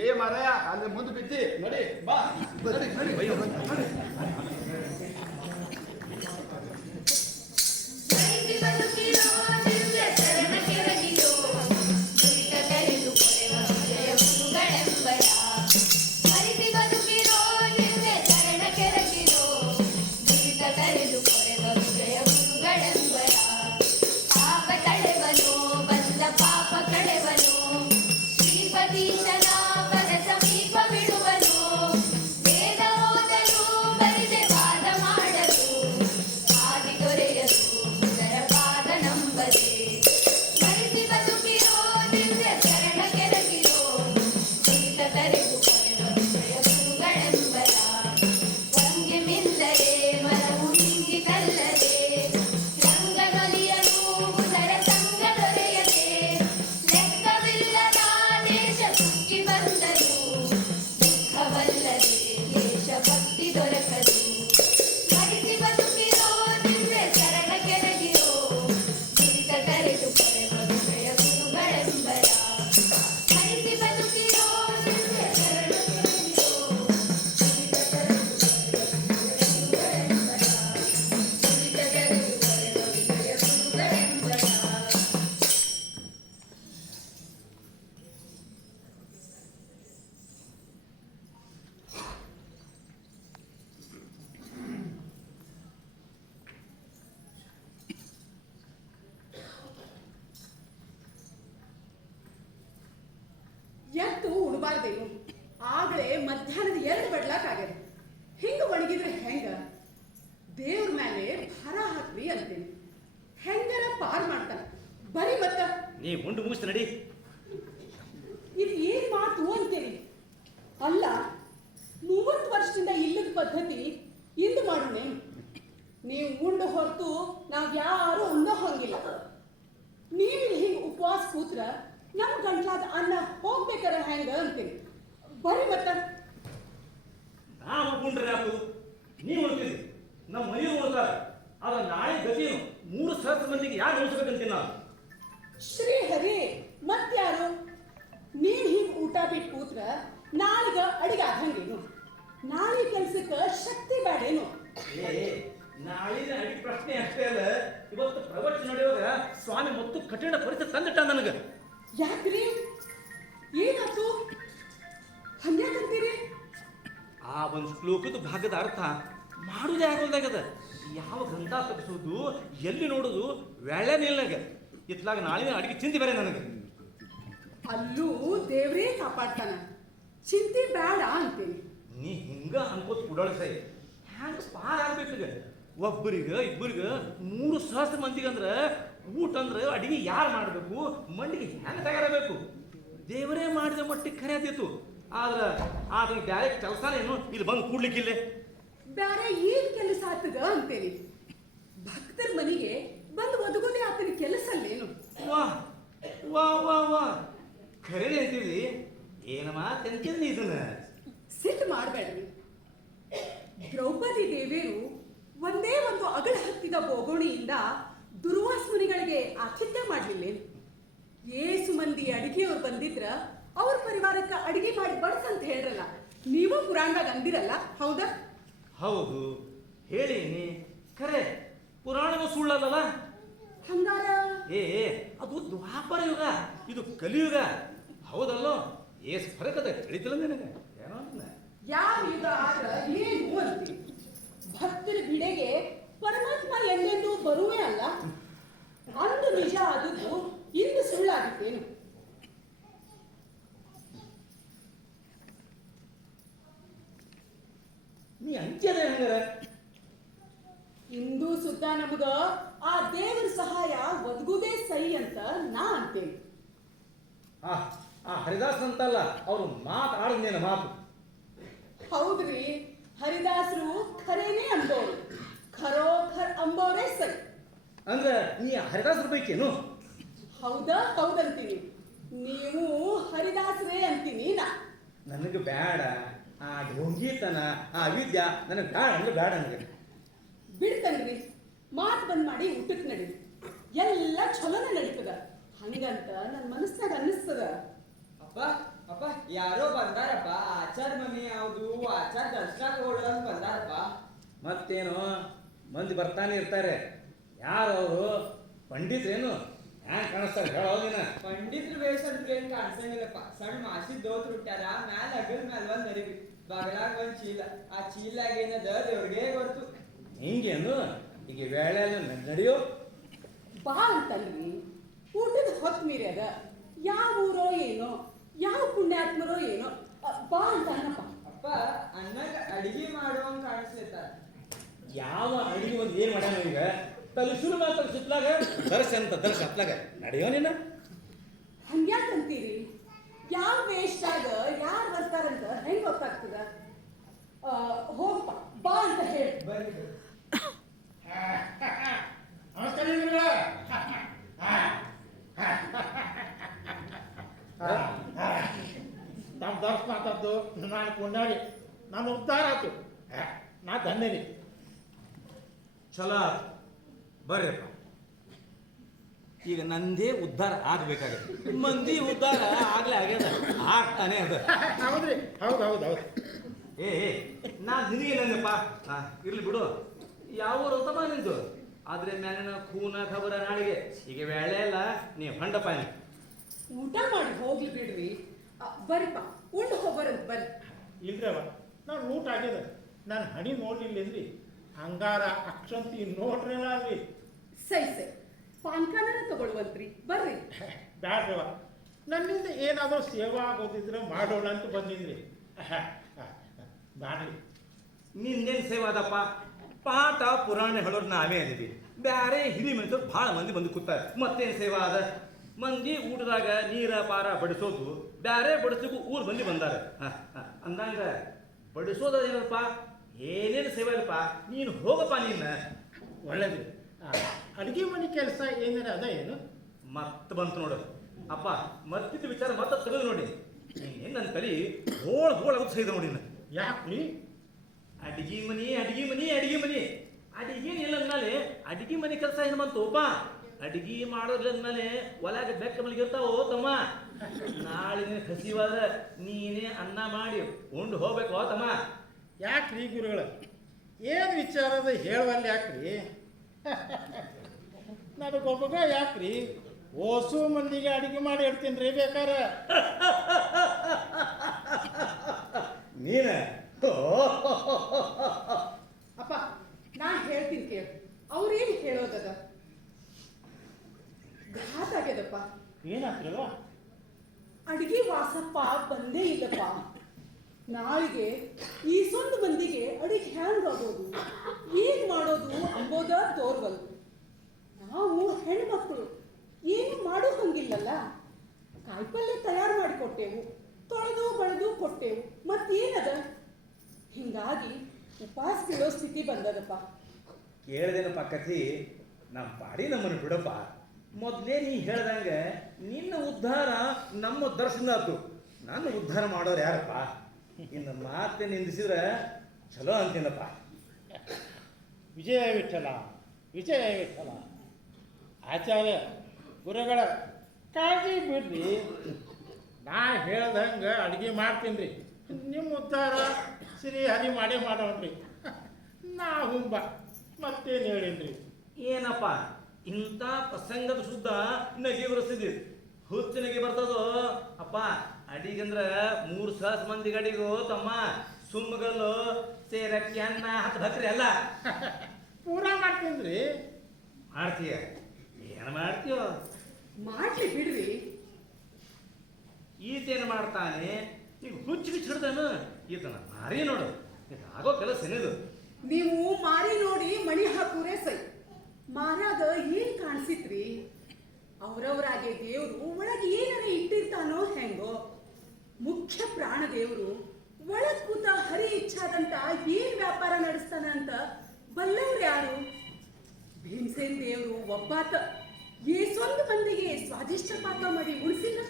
ಏ ಮಾರಾಯ ಅಲ್ಲಿ ಮುಂದೆ ಬಿದ್ದಿ ನಡಿ ಬಾ ನಡಿ ನಡಿ ನಡಿ. ಎತ್ತು ಉಣಬಾರ್ದೇನು? ಆಗಲೇ ಮಧ್ಯಾಹ್ನದ 2 ಬಡ್ಲಾಕಾಗ್ಯದ. ಹಿಂಗ ಒಣಗಿದ್ರೆ ಹೆಂಗ? ದೇವ್ರ ಮೇಲೆ ಭಾರ ಹಾಕ್ರಿ ಅಂತೇನಿ. ಹೆಂಗರ ಪಾರ್ ಮಾಡ್ತಾನ ಬರೀ ಮತ್ತ. ನೀ ಉಂಡು ಮುಗಿಸ್ತ ನಡಿ. ಇದು ಏನ್ ಮಾತು ಅಂತೇಳಿ? ಅಲ್ಲ 30 ವರ್ಷದಿಂದ ಇಲ್ಲದ ಪದ್ಧತಿ ಇಂದು ಮಾಡೋಣ. ನೀವು ಉಂಡು ಹೊರತು ನಾವ್ ಯಾರು ಉಣ್ಣೋ ಹಂಗಿಲ್ಲ. ನೀವು ಹಿಂಗ ಉಪವಾಸ ಕೂತ್ರ ನಮ್ಮ ಗಂಟ್ಲಾದ ಅನ್ನ ಹೋಗ್ಬೇಕಾರ ಹೆಂಗ ಅಂತೀನಿ. ಬರೀ ಮತ್ತ ನಾವು ಉಂಡ್ರೆ ಯಾಕು? ನೀವು ಉಣ್ತೀರಿ, ನಮ್ಮ ಮನೆಯವ್ರು ಉಣ್ತಾರ. ಆದ್ರೆ ನಾಳೆ ಗತಿಯೇನು? 3 ಸಹಸ್ರ ಮಂದಿಗೆ ಯಾರು ಉಳಿಸ್ಬೇಕಂತೀನಿ ನಾನು. ಶ್ರೀಹರಿ ಮತ್ಯಾರು? ನೀವ್ ಹಿಂಗ ಊಟ ಬಿಟ್ಟು ಕೂತ್ರ ನಾಳಿಗ ಅಡಿಗೆ ಆಗಂಗೇನು? ನಾಳೆ ಕೆಲ್ಸಕ್ಕ ಶಕ್ತಿ ಬೇಡೇನು? ನಾಳಿನ ಅಡಿಗೆ ಪ್ರಶ್ನೆ ಅಷ್ಟೇ ಅಲ್ಲ, ಇವತ್ತು ಪ್ರವಚನ ನಡೆಯುವಾಗ ಸ್ವಾಮಿ ಮತ್ತು ಕಠಿಣ ಪರಿಸ್ಥಿತಿ ತಂದಿಟ್ಟ ನನಗೆ. ಯಾಕ್ರಿ? ಏನಾಯ್ತು? ಹಂಗ್ಯಾಕಂತೀರಿ? ಆ ಒಂದು ಶ್ಲೋಕದ ಭಾಗದ ಅರ್ಥ ಮಾಡುವುದೇ ಆಗೋಲ್ದಾಗದ. ಯಾವ ಗ್ರಂಥ ತಪ್ಪಿಸೋದು, ಎಲ್ಲಿ ನೋಡೋದು ವೇಳೆ ನಿಲ್ಲಾಗ. ಇತ್ಲಾಗ ನಾಳಿನ ಅಡಿಗೆ ಚಿಂತೆ ಬೇರೆ ನನಗೆ. ಅಲ್ಲೂ ದೇವ್ರೇ ಕಾಪಾಡ್ತಾನ, ಚಿಂತೆ ಬೇಡ ಅಂತೀನಿ. ನೀ ಹಿಂಗ ಅನ್ಕೋತ ಕುಡಾಳ್ಸೈ ಹ್ಯಾಂಗ ಪಾರ ಆಗ್ಬೇಕೀಗ? ಒಬ್ಬರಿಗೆ ಇಬ್ಬರಿಗೆ 3 ಸಹಸ್ರ ಮಂದಿಗೆ ಅಂದ್ರೆ ಊಟ ಅಂದ್ರೆ ಅಡಿಗೆ ಯಾರು ಮಾಡಬೇಕು, ಮಂಡಿಗೆ ಹೆಂಗೆ ತಯಾರಬೇಕು? ದೇವರೇ ಮಾಡಿದ ಮಟ್ಟಿಗೆ ಖರೆ ಆದೀತು. ಆದ್ರೆ ಆತನ ಬ್ಯಾರೆ ಕೆಲಸನೇನು ಇಲ್ಲಿ ಬಂದು ಕೂಡ್ಲಿಕ್ಕಿಲ್ಲ. ಬ್ಯಾರೆ ಏನ್ ಕೆಲಸ ಆಗ್ತದ ಅಂತೇನಿ. ಭಕ್ತರ ಮನೆಗೆ ಬಂದು ಒದಗೋದೇ ಆತನ ಕೆಲಸ ಅಲ್ಲೇನು? ವಾ ವಾ ವಾ ವಾ ಖರೇನೆ ಅಂತೀವಿ. ಏನ ಮಾತೆಂತೀನಿ ಇದನ್ನ? ಸಿಟ್ಟು ಮಾಡಬೇಡ್ರಿ. ದ್ರೌಪದಿ ದೇವಿಯರು ಒಂದೇ ಒಂದು ಅಗಳ ಹತ್ತಿದ ಬೋಗೋಣಿಯಿಂದ ದುರ್ವಾಸ ಮುನಿಗಳಿಗೆ ಆತಿಥ್ಯ ಮಾಡಲಿಲ್ಲ. ಏಸು ಮಂದಿ ಅಡಿಗೆಯವ್ರು ಬಂದಿದ್ರ ಅವ್ರ ಪರಿವಾರಕ್ಕೆ ಅಡಿಗೆ ಮಾಡಿ ಬಡ್ಸಂತ ಹೇಳ್ರಲ್ಲ, ನೀವು ಪುರಾಣದಾಗ ಅಂದಿರಲ್ಲ, ಹೌದಾ? ಹೌದು ಹೇಳೀನಿ, ಖರೆ ಪುರಾಣನೂ ಸುಳ್ಳಲ್ಲ. ಹಂಗಾರ ಏ ಅದು ದ್ವಾಪರ ಯುಗ, ಇದು ಕಲಿಯುಗ, ಹೌದಲ್ಲೋ? ಏಸ್ ಫರಕದ ತಿಳಿತಿಲ್ಲ ನಿನಗೆ ಏನೋ? ಯಾವ ಯುಗ ಆದ್ರ ಏನು ಅಂತೀವಿ? ಭಕ್ತರ ಬಿಡೆಗೆ ಪರಮಾತ್ಮ ಎಂದೆಂದೂ ಬರುವೇ ಅಲ್ಲ. ಅಂದು ನಿಜ ಆದದ್ದು ಇಂದು ಸುಳ್ಳಾಗಿತ್ತೇನು? ನೀ ಅಂತ್ಯದ ಹೆಂಗಾರ? ಇಂದು ಸುತ್ತ ನಮಗ ಆ ದೇವರ ಸಹಾಯ ಒದಗುದೇ ಸರಿ ಅಂತ ನಾ ಅಂತೇನೆ. ಆ ಹರಿದಾಸ್ ಅಂತಲ್ಲ, ಅವ್ರು ಮಾತಾಡಿದ್ನೇನ ಮಾತು. ಹೌದ್ರಿ, ಹರಿದಾಸರು ಖರೇನೇ ಅಂಬೋರು, ಖರೋಖರ್ ಅಂಬೋರೇ ಸರಿ. ಅಂದ್ರೆ ನೀ ಹರಿದಾಸರ ಬೇಕೇನು? ಹೌದಂತೀನಿ. ನೀವು ಹರಿದಾಸರೇ ಅಂತೀನಿ ನಾ. ನನಗೆ ಬೇಡ ಆ ಢೋಂಗಿತನ, ಆ ವಿದ್ಯಾ ನನಗೆ ಬೇಡ ಅಂದ್ರೆ ಬೇಡ ನನಗೆ. ಬಿಡ್ತನ್ರಿ, ಮಾತು ಬಂದ್ ಮಾಡಿ ಊಟಕ್ಕೆ ನಡಿ, ಎಲ್ಲ ಚಲೋನ ನಡೀತದ ಹಂಗಂತ ನನ್ನ ಮನಸ್ನಾಗ ಅನ್ನಿಸ್ತದ. ಅಪ್ಪ ಅಪ್ಪ ಯಾರೋ ಬಂದಾರಪ್ಪ, ಆಚಾರ ಮನೆ ಯಾವುದು, ಆಚಾರ ದರ್ಶನ ಕೊಡೋದು ಬಂದಾರಪ್ಪ. ಮತ್ತೇನು ಮಂದಿ ಬರ್ತಾನೆ ಇರ್ತಾರೆ. ಯಾರು ಅವರು? ಪಂಡಿತ್ರೇನು? ಹ್ಯಾಂಗ ಕಾಣಿಸ್ತಾರೆ ಹೇಳೋದಿನ? ಪಂಡಿತ್ರ ವೇಷ ಅಂತ ಏನ್ ಕಾಣಿಸಂಗಿಲ್ಲಪ್ಪ. ಸಣ್ಣ ಮಾಸಿ ದೋತ್ ಹುಟ್ಟ್ಯಾರ, ಮ್ಯಾಲ ಅಗಲ್ ಮ್ಯಾಲ ಒಂದ್ ಅರಿವಿ, ಬಗಲಾಗ ಒಂದ್ ಚೀಲ, ಆ ಚೀಲಾಗ ಏನದ ದೇವ್ರಿಗೆ ಗೊತ್ತು. ಹಿಂಗೇನು? ಈಗ ವೇಳೆ ನಡೆಯೋ ಬಾ ಅಂತಲ್ರಿ, ಊಟದ ಹೊತ್ತು ಮೀರ್ಯಾದ. ಯಾವ ಊರೋ ಏನೋ, ಯಾವ ಪುಣ್ಯಾತ್ಮರೋ ಏನೋ, ಬಾ ಅಂತ ಅನ್ನಪ್ಪ. ಅಪ್ಪ ಅಣ್ಣಗ ಅಡಿಗೆ ಮಾಡುವಂಗ ಕಾಣಿಸ್ತಾರ. ಯಾವ ಅಡಿಗೆ ಒಂದು ಏನ್ ಮಾಡ್ಯಾನ ಈಗ? ತಲುಸುರು ಮಾತ್ರ ಸುತ್ತಲಾಗ ದರ್ಶ ಅಂತ ದರ್ಶ ಹತ್ಲಾಗ ನಡೆಯೋ ನೀನ? ಹಂಗ್ಯಾಕಂತೀರಿ? ಯಾವ ವೇಷದಾಗ ಯಾರು ಬರ್ತಾರಂತ ಹೆಂಗ್ ಗೊತ್ತಾಗ್ತದ? ಹೋಗಪ್ಪ, ಬಾ ಅಂತ ಹೇಳಿ. ಬರ್ರಿ ನಮಸ್ಕಾರ. ನಮ್ಮ ದರ್ಶ ಮಾತಾದ್ದು ನಾನು ಕೊಂಡಾಡಿ ನಾನು ಉದ್ಧಾರ ಆಯ್ತು, ನಾ ಧನ್ಯರಿ. ಚಲೋ ಬರ್ರಿಪ್ಪ. ಈಗ ನಂದೇ ಉದ್ಧಾರ ಆಗ್ಬೇಕಾಗತ್ತೆ, ಮಂದಿ ಉದ್ಧಾರ ಆಗ್ಲೇ ಆಗ್ಯದ, ಆಗ್ತಾನೆ ಅದ. ಹೌದ್ರಿ, ಹೌದು ಹೌದು ಹೌದು. ಏ ನಾ ನಿನಗೇನಪ್ಪ, ಇರ್ಲಿ ಬಿಡು. ಯಾವ ರತಮ ನಿಂತು ಆದ್ರೆ ಮ್ಯಾಲಿನ ಖೂನ ಖಬರ ನಾಳಿಗೆ ಈಗ ವೇಳೆ ಇಲ್ಲ, ನೀ ಹೊಂಡಪ್ಪ. ಊಟ ಮಾಡಿ ಹೋಗ್ಲಿ ಬಿಡ್ರಿ. ಬರ್ರಿಪ್ಪ, ಉಂಡು ಹೋಗ್ಬರಂತ ಬರ್ರಿ. ಇಲ್ರವ, ನಾನು ಊಟ ಆಗ್ಯದ, ನಾನು ಹಣಿ ನೋಡ್ಲಿಲ್ಲದ್ರಿ, ಹಂಗಾರ ಅಕ್ಷಂತಿ ನೋಡ್ರಲ್ಲ ಅಲ್ಲಿ. ಸೈ ಪಾನ್ಕಾನ ತಗೊಳ್ಳುವಂತ್ರಿ, ಬರ್ರಿ. ಬ್ಯಾಡ್ರವ, ನನ್ನಿಂದ ಏನಾದರೂ ಸೇವಾ ಆಗೋದಿದ್ರೆ ಮಾಡೋಣ ಅಂತ ಬಂದಿದ್ರಿ. ಬ್ಯಾಡ್ರಿ. ನಿಂದೇನು ಸೇವಾ ಅದಪ್ಪ? ಪಾಠ ಪುರಾಣ ಹೇಳೋರು ನಾವೇ ಅದೀವಿ, ಬ್ಯಾರೆ ಹಿರಿ ಮನುಷ್ಯರು ಭಾಳ ಮಂದಿ ಬಂದು ಕೂತಾರೆ. ಮತ್ತೇನು ಸೇವಾ ಅದ? ಮಂದಿ ಊಟದಾಗ ನೀರ ಪಾರ ಬಡಿಸೋದು, ಬ್ಯಾರೆ ಬಡಿಸೋಕು ಊರು ಮಂದಿ ಬಂದಾರ. ಅಂದಂಗ ಬಡಿಸೋದ ಏನಪ್ಪ, ಏನೇನು ಸೇವೆ ಇಲ್ಲಪ್ಪ. ನೀನು ಹೋಗಪ್ಪ, ನೀನು ಒಳ್ಳೇದು. ಅಡುಗೆ ಮನೆ ಕೆಲಸ ಏನಾರ ಅದ ಏನು? ಮತ್ತೆ ಬಂತು ನೋಡು ಅಪ್ಪ, ಮತ್ತಿದ್ದು ವಿಚಾರ ಮತ್ತೆ ತೆಗೆದು ನೋಡಿ. ಏನು ನನ್ನ ತಲೆ ಹೋಳ್ ಸೈದ ನೋಡಿ. ಯಾಕ್ರಿ? ಅಡಿಗೆ ಮನಿ ಅಡಿಗೆ ಇಲ್ಲ ಅಂದ್ಮೇಲೆ ಅಡಿಗೆ ಮನೆ ಕೆಲಸ ಏನು ಬಂತೋಪ? ಅಡಿಗೆ ಮಾಡೋದ್ಲ ಅಂದ್ಮೇಲೆ ಒಳಗೆ ಬೆಕ್ಕ ಮಲಗಿರ್ತಾವೋ ತಮ್ಮ. ನಾಳೆ ಹಸಿವಾದ ನೀನೇ ಅನ್ನ ಮಾಡಿ ಉಂಡು ಹೋಗ್ಬೇಕು ತಮ್ಮ. ಯಾಕ್ರಿ ಗುರುಗಳ, ಏನು ವಿಚಾರದ ಹೇಳುವಲ್ಲಿ ಯಾಕ್ರಿ? ನನಗೊಬ್ಬಗ ಯಾಕ್ರಿ ಓಸು ಮಂದಿಗೆ ಅಡಿಗೆ ಮಾಡಿ ಇಡ್ತೀನಿ ರೀ ಬೇಕಾರ. ನೀನ ಅಪ್ಪ, ನಾನ್ ಹೇಳ್ತೀನಿ ಕೇಳಿ, ಅವ್ರೇನು ಹೇಳೋದದ? ಘಾತ ಆಗ್ಯದಪ್ಪ. ಏನಾಗ್ತದ? ಅಡಿಗೆ ವಾಸಪ್ಪ ಬಂದೇ ಇಲ್ಲಪ್ಪ. ನಾಳೆಗೆ ಈ ಸೊಂದ ಮಂದಿಗೆ ಅಡಿಗೆ ಹ್ಯಾಂಗ್ ಆಗೋದು, ಏನ್ ಮಾಡೋದು ಅಂಬೋದ ತೋರ್ವಲ್. ನಾವು ಹೆಣ್ಮಕ್ಳು ಏನು ಮಾಡೋ ಹಂಗಿಲ್ಲಲ್ಲ. ಕಾಯಿಪಲ್ಯ ತಯಾರು ಮಾಡಿ ಕೊಟ್ಟೆವು, ತೊಳೆದು ಬಳೆದು ಕೊಟ್ಟೆವು, ಮತ್ತೇನದ? ಹಿಂಗಾಗಿ ಉಪವಾಸ ಬೀಳೋ ಸ್ಥಿತಿ ಬಂದದಪ್ಪ. ಕೇಳ್ದೇನಪ್ಪ ಕಥಿ, ನಮ್ಮ ಪಾಡಿ ನಮ್ಮನ್ನು ಬಿಡಪ್ಪ. ಮೊದಲೇ ನೀ ಹೇಳ್ದಂಗ ನಿನ್ನ ಉದ್ಧಾರ ನಮ್ಮ ದರ್ಶನ ಆತು, ನನ್ನ ಉದ್ಧಾರ ಮಾಡೋರು ಯಾರಪ್ಪ? ಇನ್ನು ಮಾತೆ ನಿಂದಿಸಿದ್ರೆ ಚಲೋ ಅಂತೀನಪ್ಪ. ವಿಜಯ ವಿಠಲ, ವಿಜಯ ವಿಠಲ. ಆಚಾರ್ಯ ಗುರುಗಳ ಕಾಳಜಿ ಬಿಡ್ರಿ. ನಾ ಹೇಳ್ದಂಗೆ ಅಡುಗೆ ಮಾಡ್ತೀನಿ ರೀ, ನಿಮ್ಮ ಉದ್ಧಾರ ಶ್ರೀ ಹರಿ ಮಾಡೇ ಮಾಡೋಣ್ರಿ. ನಾ ಹುಂಬ ಮತ್ತೇನು ಹೇಳಿನ್ರಿ. ಏನಪ್ಪ ಇಂಥ ಪ್ರಸಂಗದ ಶುದ್ಧ ನಗೆ ಬರೆಸಿದಿ, ಹುಚ್ಚು ನಗೆ ಬರ್ತದೋ ಅಪ್ಪ. ಅಡಿಗಂದ್ರ 3 ಸಹಸ್ ಮಂದಿ ಗಡಿಗೂ ತಮ್ಮ ಸುಮ್ಮಗಲ್ಲು ಸೇರಕ್ಕೆ ಅನ್ನ ಹತ್ತು ಹತ್ರಿ ಅಲ್ಲ ಪೂರಾ ಮಾಡ್ತೀನಿ ರೀ. ಮಾಡ್ತೀಯ? ಏನು ಮಾಡ್ತೀಯೋ? ಮಾಡ್ಲಿ ಬಿಡ್ರಿ. ಈತೇನು ಮಾಡ್ತಾನೆ ಈಗ ಹುಚ್ಚಿಗೆ ಹಿಡ್ದಾನು ಈತನ ಮಾರಿ ನೋಡು, ಇದಾಗೋ ಕೆಲಸ ಏನಿದು? ನೀವು ಮಾರಿ ನೋಡಿ ಮಣಿ ಹಾಕೂರೇ ಸೈ. ಮಾರಾಗ ಏನ್ ಕಾಣಿಸಿತ್ರಿ? ಅವ್ರವ್ರಾಗೆ ದೇವ್ರು ಒಳಗೆ ಏನಾರ ಇಟ್ಟಿರ್ತಾನೋ ಹೆಂಗೋ. ಮುಖ್ಯ ಪ್ರಾಣ ದೇವ್ರು ಒಳಗ್ ಕೂತ ಹರಿ ಇಚ್ಛಾದಂತ ಏನ್ ವ್ಯಾಪಾರ ನಡೆಸ್ತಾನ ಅಂತ ಬಲ್ಲವ್ರು ಯಾರು? ಭೀಮಸೇನ್ ದೇವ್ರು ಒಬ್ಬಾತ ಏಸೊಂದು ಮಂದಿಗೆ ಸ್ವಾದಿಷ್ಟ ಪಾಕ ಮಾಡಿ ಉಳಿಸಿಲ್ಲ.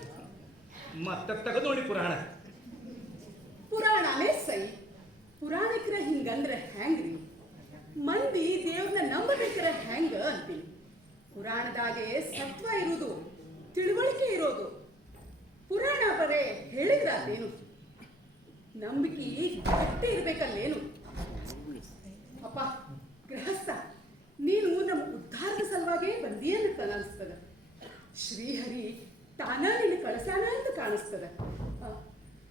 ಮತ್ತೆ ತೆಗೆದು ನೋಡಿ ಪುರಾಣ. ಪುರಾಣನೇ ಸೈ. ಪುರಾಣಿಕರ ಹಿಂಗಂದ್ರೆ ಹೆಂಗ್ರಿ? ಮಂದಿ ದೇವ್ರನ್ನ ನಂಬಬೇಕ್ರ ಹೆಂಗ ಅಂತೀನಿ. ಪುರಾಣದಾಗೆ ಸತ್ವ ಇರುವುದು, ತಿಳುವಳಿಕೆ ಇರೋದು. ಪುರಾಣ ಬರೇ ಹೇಳಿದ್ರಾದೇನು? ನಂಬಿಕೆ ಗಟ್ಟಿ ಇರ್ಬೇಕಲ್ಲೇನು? ಅಪ್ಪ ಗೃಹಸ್ಥ, ನೀನು ನಮ್ಮ ಉದ್ಧಾರದ ಸಲುವಾಗೇ ಬಂದಿಯನ್ನ ಅನಿಸ್ತದ. ಶ್ರೀಹರಿ ತಾನ ನಿನ್ನ ಕಳಸಾನ ಅಂತ ಕಾಣಿಸ್ತದ.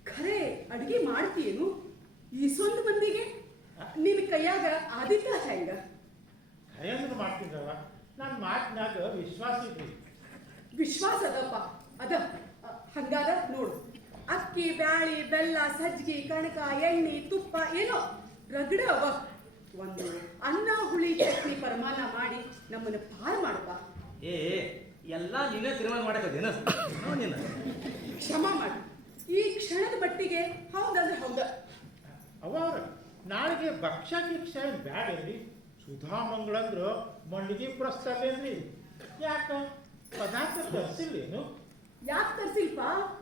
ಖರೆ ಅಡಿಗೆ ಮಾಡ್ತೀಯೇನು ಈಸೊಂದು ಮಂದಿಗೆ? ನಿನ್ನ ಕೈಯಾಗ ಆದಿತ್ಯ ಹೆಂಗ? ಖರೆಯಂದ್ರೆ ಮಾಡ್ತಿದ್ದವ, ನನ್ನ ಮಾತಿನಾಗ ವಿಶ್ವಾಸ ಇದ್ರಿ. ವಿಶ್ವಾಸ ಅದಪ್ಪ ಅದ. ಹಂಗಾದ ನೋಡು, ಅಕ್ಕಿ ಬ್ಯಾಳಿ ಬೆಲ್ಲ ಸಜ್ಜಿಗೆ ಕಣಕ ಎಣ್ಣೆ ತುಪ್ಪ ಏನೋ ರಗಡ ಅವ. ಒಂದು ಅನ್ನ ಹುಳಿ ಚಟ್ನಿ ಪರಮಾನ ಮಾಡಿ ನಮ್ಮನ್ನ ಪಾರು ಮಾಡಪ್ಪ. ಏ ಎಲ್ಲ ನೀನೇ ತೀರ್ಮಾನ ಮಾಡಕ್ಕದೇನ? ನೀನು ಕ್ಷಮ ಮಾಡಿ. ಈ ಕ್ಷಣದ ಮಟ್ಟಿಗೆ ಹೌದಂದ್ರೆ ಹೌದ. ಅವ್ರ ನಾಳೆಗೆ ಭಕ್ಷ್ಯ ಗಿಕ್ಷ ಬ್ಯಾಡ ಏನ್ರಿ? ಸುಧಾಮಂಗಳಂದ್ರು ಮಂಡಿಗೆ ಪ್ರಸ್ತಲ್ಲೇನ್ರಿ? ಯಾಕ ಪದಾರ್ಥ ತರಿಸಿಲ್ಲೇನು? ಯಾಕೆ ತರ್ಸಿಲ್ಪ?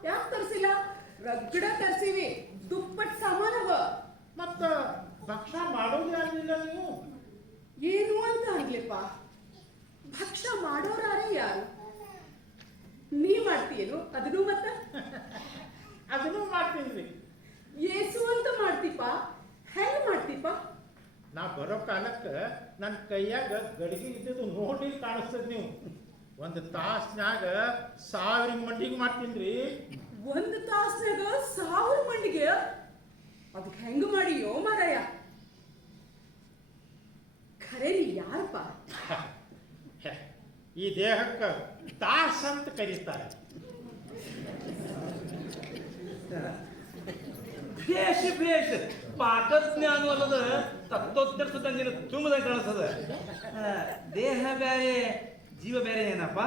ಯಾಕೆ ತರ್ಸಿಲ್ಲ? ರಗಡ ತರ್ಸಿವಿ, ದುಪ್ಪಟ್ ಸಾಮಾನವ. ಮತ್ತ ಭಕ್ಷ್ಯ ಮಾಡೋದೇ ಆಗಲಿಲ್ಲ ನೀವು? ಏನು ಅಂತ ಆಗ್ಲಿಪ್ಪ? ಭಕ್ಷ್ಯ ಮಾಡೋರಾರೇ ಯಾರು? ನೀ ಮಾಡ್ತೀಯೇನು ಅದನ್ನು? ಮತ್ತ ಅದನ್ನು ಮಾಡ್ತೀನಿ. ಏಸು ಅಂತ ಮಾಡ್ತೀಪ? ಹೆಂಗ್ ಮಾಡ್ತೀಪ? ನಾ ಬರೋ ಕಾಲಕ್ಕೆ ನನ್ನ ಕೈಯಾಗ ಗಡಿಗೆ ಇದ್ದದ್ದು ನೋಡಿ ಕಾಣಿಸ್ತದ. ನೀವು ಒಂದು ತಾಸ್ನಾಗ 1000 ಮಂಡಿಗೆ ಮಾಡ್ತೀನಿ. ಒಂದು ತಾಸ್ನಾಗ 1000 ಮಂಡಿಗೆ? ಅದಕ್ಕೆ ಹೆಂಗ ಮಾಡಿಯೋ ಮಾರಾಯ? ಖರೆ ನೀ ಯಾರಪ್ಪ? ಈ ದೇಹಕ್ಕೆ ತಾಸ್ ಅಂತ ಕರೀತಾರೆ. ಭೇಷ ಭೇಷ ಪಾಕಜ್ಞಾನ ಅಲ್ಲದ ತತ್ವೋತ್ತರಿಸದ ನೀನು ತುಂಬದಂಗೆ ಕಾಣಿಸ್ತದ. ದೇಹ ಬೇರೆ ಜೀವ ಬೇರೆ ಏನಪ್ಪ?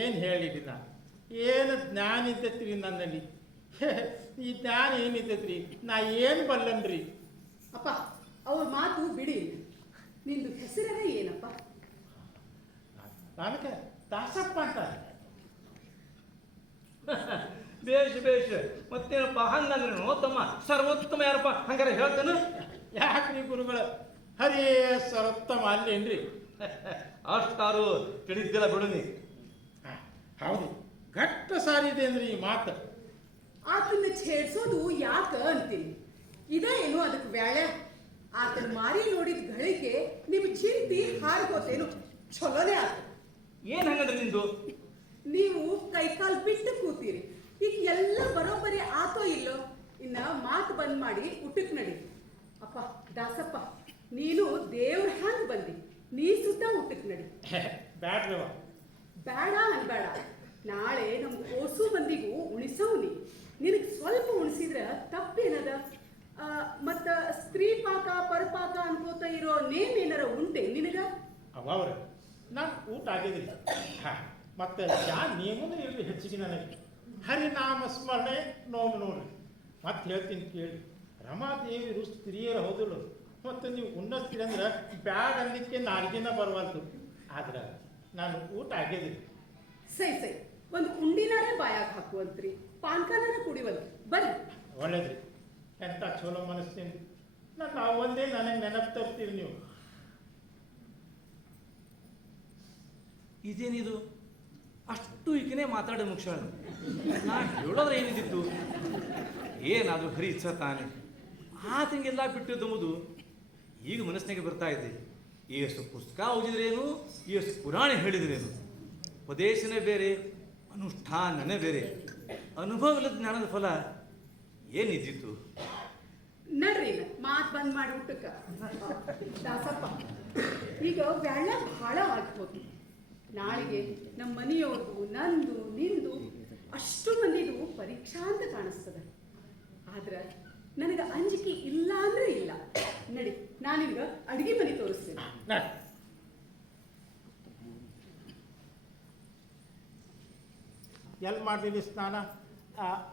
ಏನು ಹೇಳಿದ್ರಿ? ನಾ ಏನು ಜ್ಞಾನ ಇದ್ದತ್ರಿ ನನ್ನಲ್ಲಿ? ಈ ಜ್ಞಾನ ಏನಿದ್ದತ್ರಿ? ನಾ ಏನು ಬಲ್ಲನ್ರಿ? ಅಪ್ಪ ಅವ್ರ ಮಾತು ಬಿಡಿ. ನಿಂದು ಹೆಸರೇ ಏನಪ್ಪ? ನನಗೆ ದಾಸಪ್ಪ ಅಂತಾರೆ. ಬೇಷ ಬೇಷ ಮತ್ತೇನಪ್ಪ? ಹಂಗಂದ್ರೆ ತಮ್ಮ ಸರ್ವೋತ್ತಮ ಯಾರಪ್ಪ? ಹಂಗಾರೆ ಹೇಳ್ತೇನು? ಯಾಕ್ರಿ ಗುರುಗಳ ಹರೇ ಸರ್ವೋತ್ತಮ ಅಲ್ಲೇನ್ರಿ? ಅಷ್ಟಾರು ತಿಳಿದ್ದಿಲ್ಲ ಬಿಡು ನೀ. ಹೌದು, ಘಟ್ಟ ಸಾರಿದೆ ಅಂದ್ರಿ ಈ ಮಾತು. ಆತನ್ನ ಛೇಡ್ಸೋದು ಯಾಕ ಅಂತೀನಿ. ಇದೇ ಏನು ಅದಕ್ಕೆ ವ್ಯಾಳೆ? ಆತನ ಮಾರಿ ನೋಡಿದ ಗಳಿಗೆ ನಿಮ್ ಚಿಂತಿ ಹಾರ್ಗೋತೇನು? ಚಲೋನೇ ಆತ. ಏನ್ ಹಂಗಂದ್ರೆ ನಿಂದು? ನೀವು ಕೈಕಾಲ್ ಬಿಟ್ಟು ಕೂತೀರಿ. ಈಗ ಎಲ್ಲ ಬರೋಬ್ಬರಿ ಆತೋ ಇಲ್ಲೋ? ಇನ್ನ ಮಾತು ಬಂದ್ ಮಾಡಿ ಊಟಕ್ಕೆ ನಡಿ. ಅಪ್ಪ ದಾಸಪ್ಪ, ನೀನು ದೇವ್ರ ಹ್ಯಾಂಗ್ ಬಂದಿ? ನೀ ಸುತ್ತ ಊಟಕ್ಕೆ ನಡಿ. ಬ್ಯಾಡ್ರವ. ಬೇಡ ಅನ್ಬೇಡ. ನಾಳೆ ನಮ್ ಓಸು ಮಂದಿಗೂ ಉಣಿಸೋನಿ. ನಿನಗೆ ಸ್ವಲ್ಪ ಉಣಿಸಿದ್ರ ತಪ್ಪೇನದ? ಮತ್ತ ಸ್ತ್ರೀ ಪಾಕ ಪರಪಾಕ ಅನ್ಕೋತ ಇರೋ ನೇಮ್ ಏನಾರ ಉಂಟೆ ನಿನಗ? ಅವ್ರ ನಾನು ಊಟ ಆಗಿದ್ರಿ. ಮತ್ತೆ ಯಾ ನಿಯಮನೂ ಇರಲಿ ಹೆಚ್ಚಿಗೆ ನನಗೆ. ಹರಿನಾಮ ಸ್ಮರಣೆ ನೋಡ್ರಿ. ಮತ್ತೆ ಹೇಳ್ತೀನಿ ಕೇಳಿ. ರಮಾದೇವಿರು ಸ್ತ್ರೀಯರು ಹೌದಳು. ಮತ್ತು ನೀವು ಉಣ್ಣಸ್ತೀರಿ ಅಂದ್ರೆ ಬ್ಯಾಡ್ ಅನ್ಲಿಕ್ಕೆ ನಾಲ್ಗಿನ ಬರವಲ್ತು. ಆದ್ರೆ ನಾನು ಊಟ ಆಗಿದ್ರಿ. ಸೈ ಒಂದು ಉಂಡಿನಾರೇ ಬಾಯಾಗ ಹಾಕುವಂತ್ರಿ, ಪಾನ್ಕಾನಾರ ಕುಡಿವಂತ್ರಿ. ಬರ್ರಿ. ಒಳ್ಳೇದ್ರಿ. ಎಂತ ಚಲೋ ಮನಸ್ಸಿನ. ನಾನು ಒಂದೇ ನನಗೆ ನೆನಪು ತರ್ತೀರಿ ನೀವು. ಇದೇನಿದು? ಅಷ್ಟು ಈಗಿನೇ ಮಾತಾಡಿ ಮುಗಿಸಾಳ. ನಾ ಹೇಳೋದ್ರೆ ಏನಿದ್ದಿತ್ತು, ಏನಾದರೂ ಹರಿ ಇಚ್ಛ ತಾನೆ ಆತಂಗೆಲ್ಲ ಬಿಟ್ಟಿದ್ದುವುದು ಈಗ ಮನಸ್ಸಿನಾಗೆ ಬರ್ತಾ ಇದ್ದೆ. ಎಷ್ಟು ಪುಸ್ತಕ ಓದಿದ್ರೇನು, ಎಷ್ಟು ಪುರಾಣ ಹೇಳಿದ್ರೇನು, ಉಪದೇಶನೇ ಬೇರೆ, ಅನುಷ್ಠಾನನೇ ಬೇರೆ. ಅನುಭವದ ಜ್ಞಾನದ ಫಲ ಏನಿದ್ದಿತ್ತು? ನಡ್ರಿ ಮಾತು ಬಂದ್ ಮಾಡಿ ಊಟಕ್ಕ. ದಾಸಪ್ಪ, ಈಗ ವ್ಯಾಳ ಬಹಳ ಆಗ್ಬೋದು. ನಾಳೆಗೆ ನಮ್ಮ ಮನೆಯವ್ರದು, ನಂದು, ನಿಂದು ಅಷ್ಟು ಮಂದಿದು ಪರೀಕ್ಷಾ ಅಂತ ಕಾಣಿಸ್ತದ. ಆದ್ರೆ ನನಗೆ ಅಂಜಿಕೆ ಇಲ್ಲ ಅಂದ್ರೆ ಇಲ್ಲ. ನಡಿ, ನಾನಿಗ ಅಡಿಗೆ ಮನೆ ತೋರಿಸ್ತೇನೆ. ಎಲ್ಲಿ ಮಾಡ್ತೀವಿ ಸ್ನಾನ?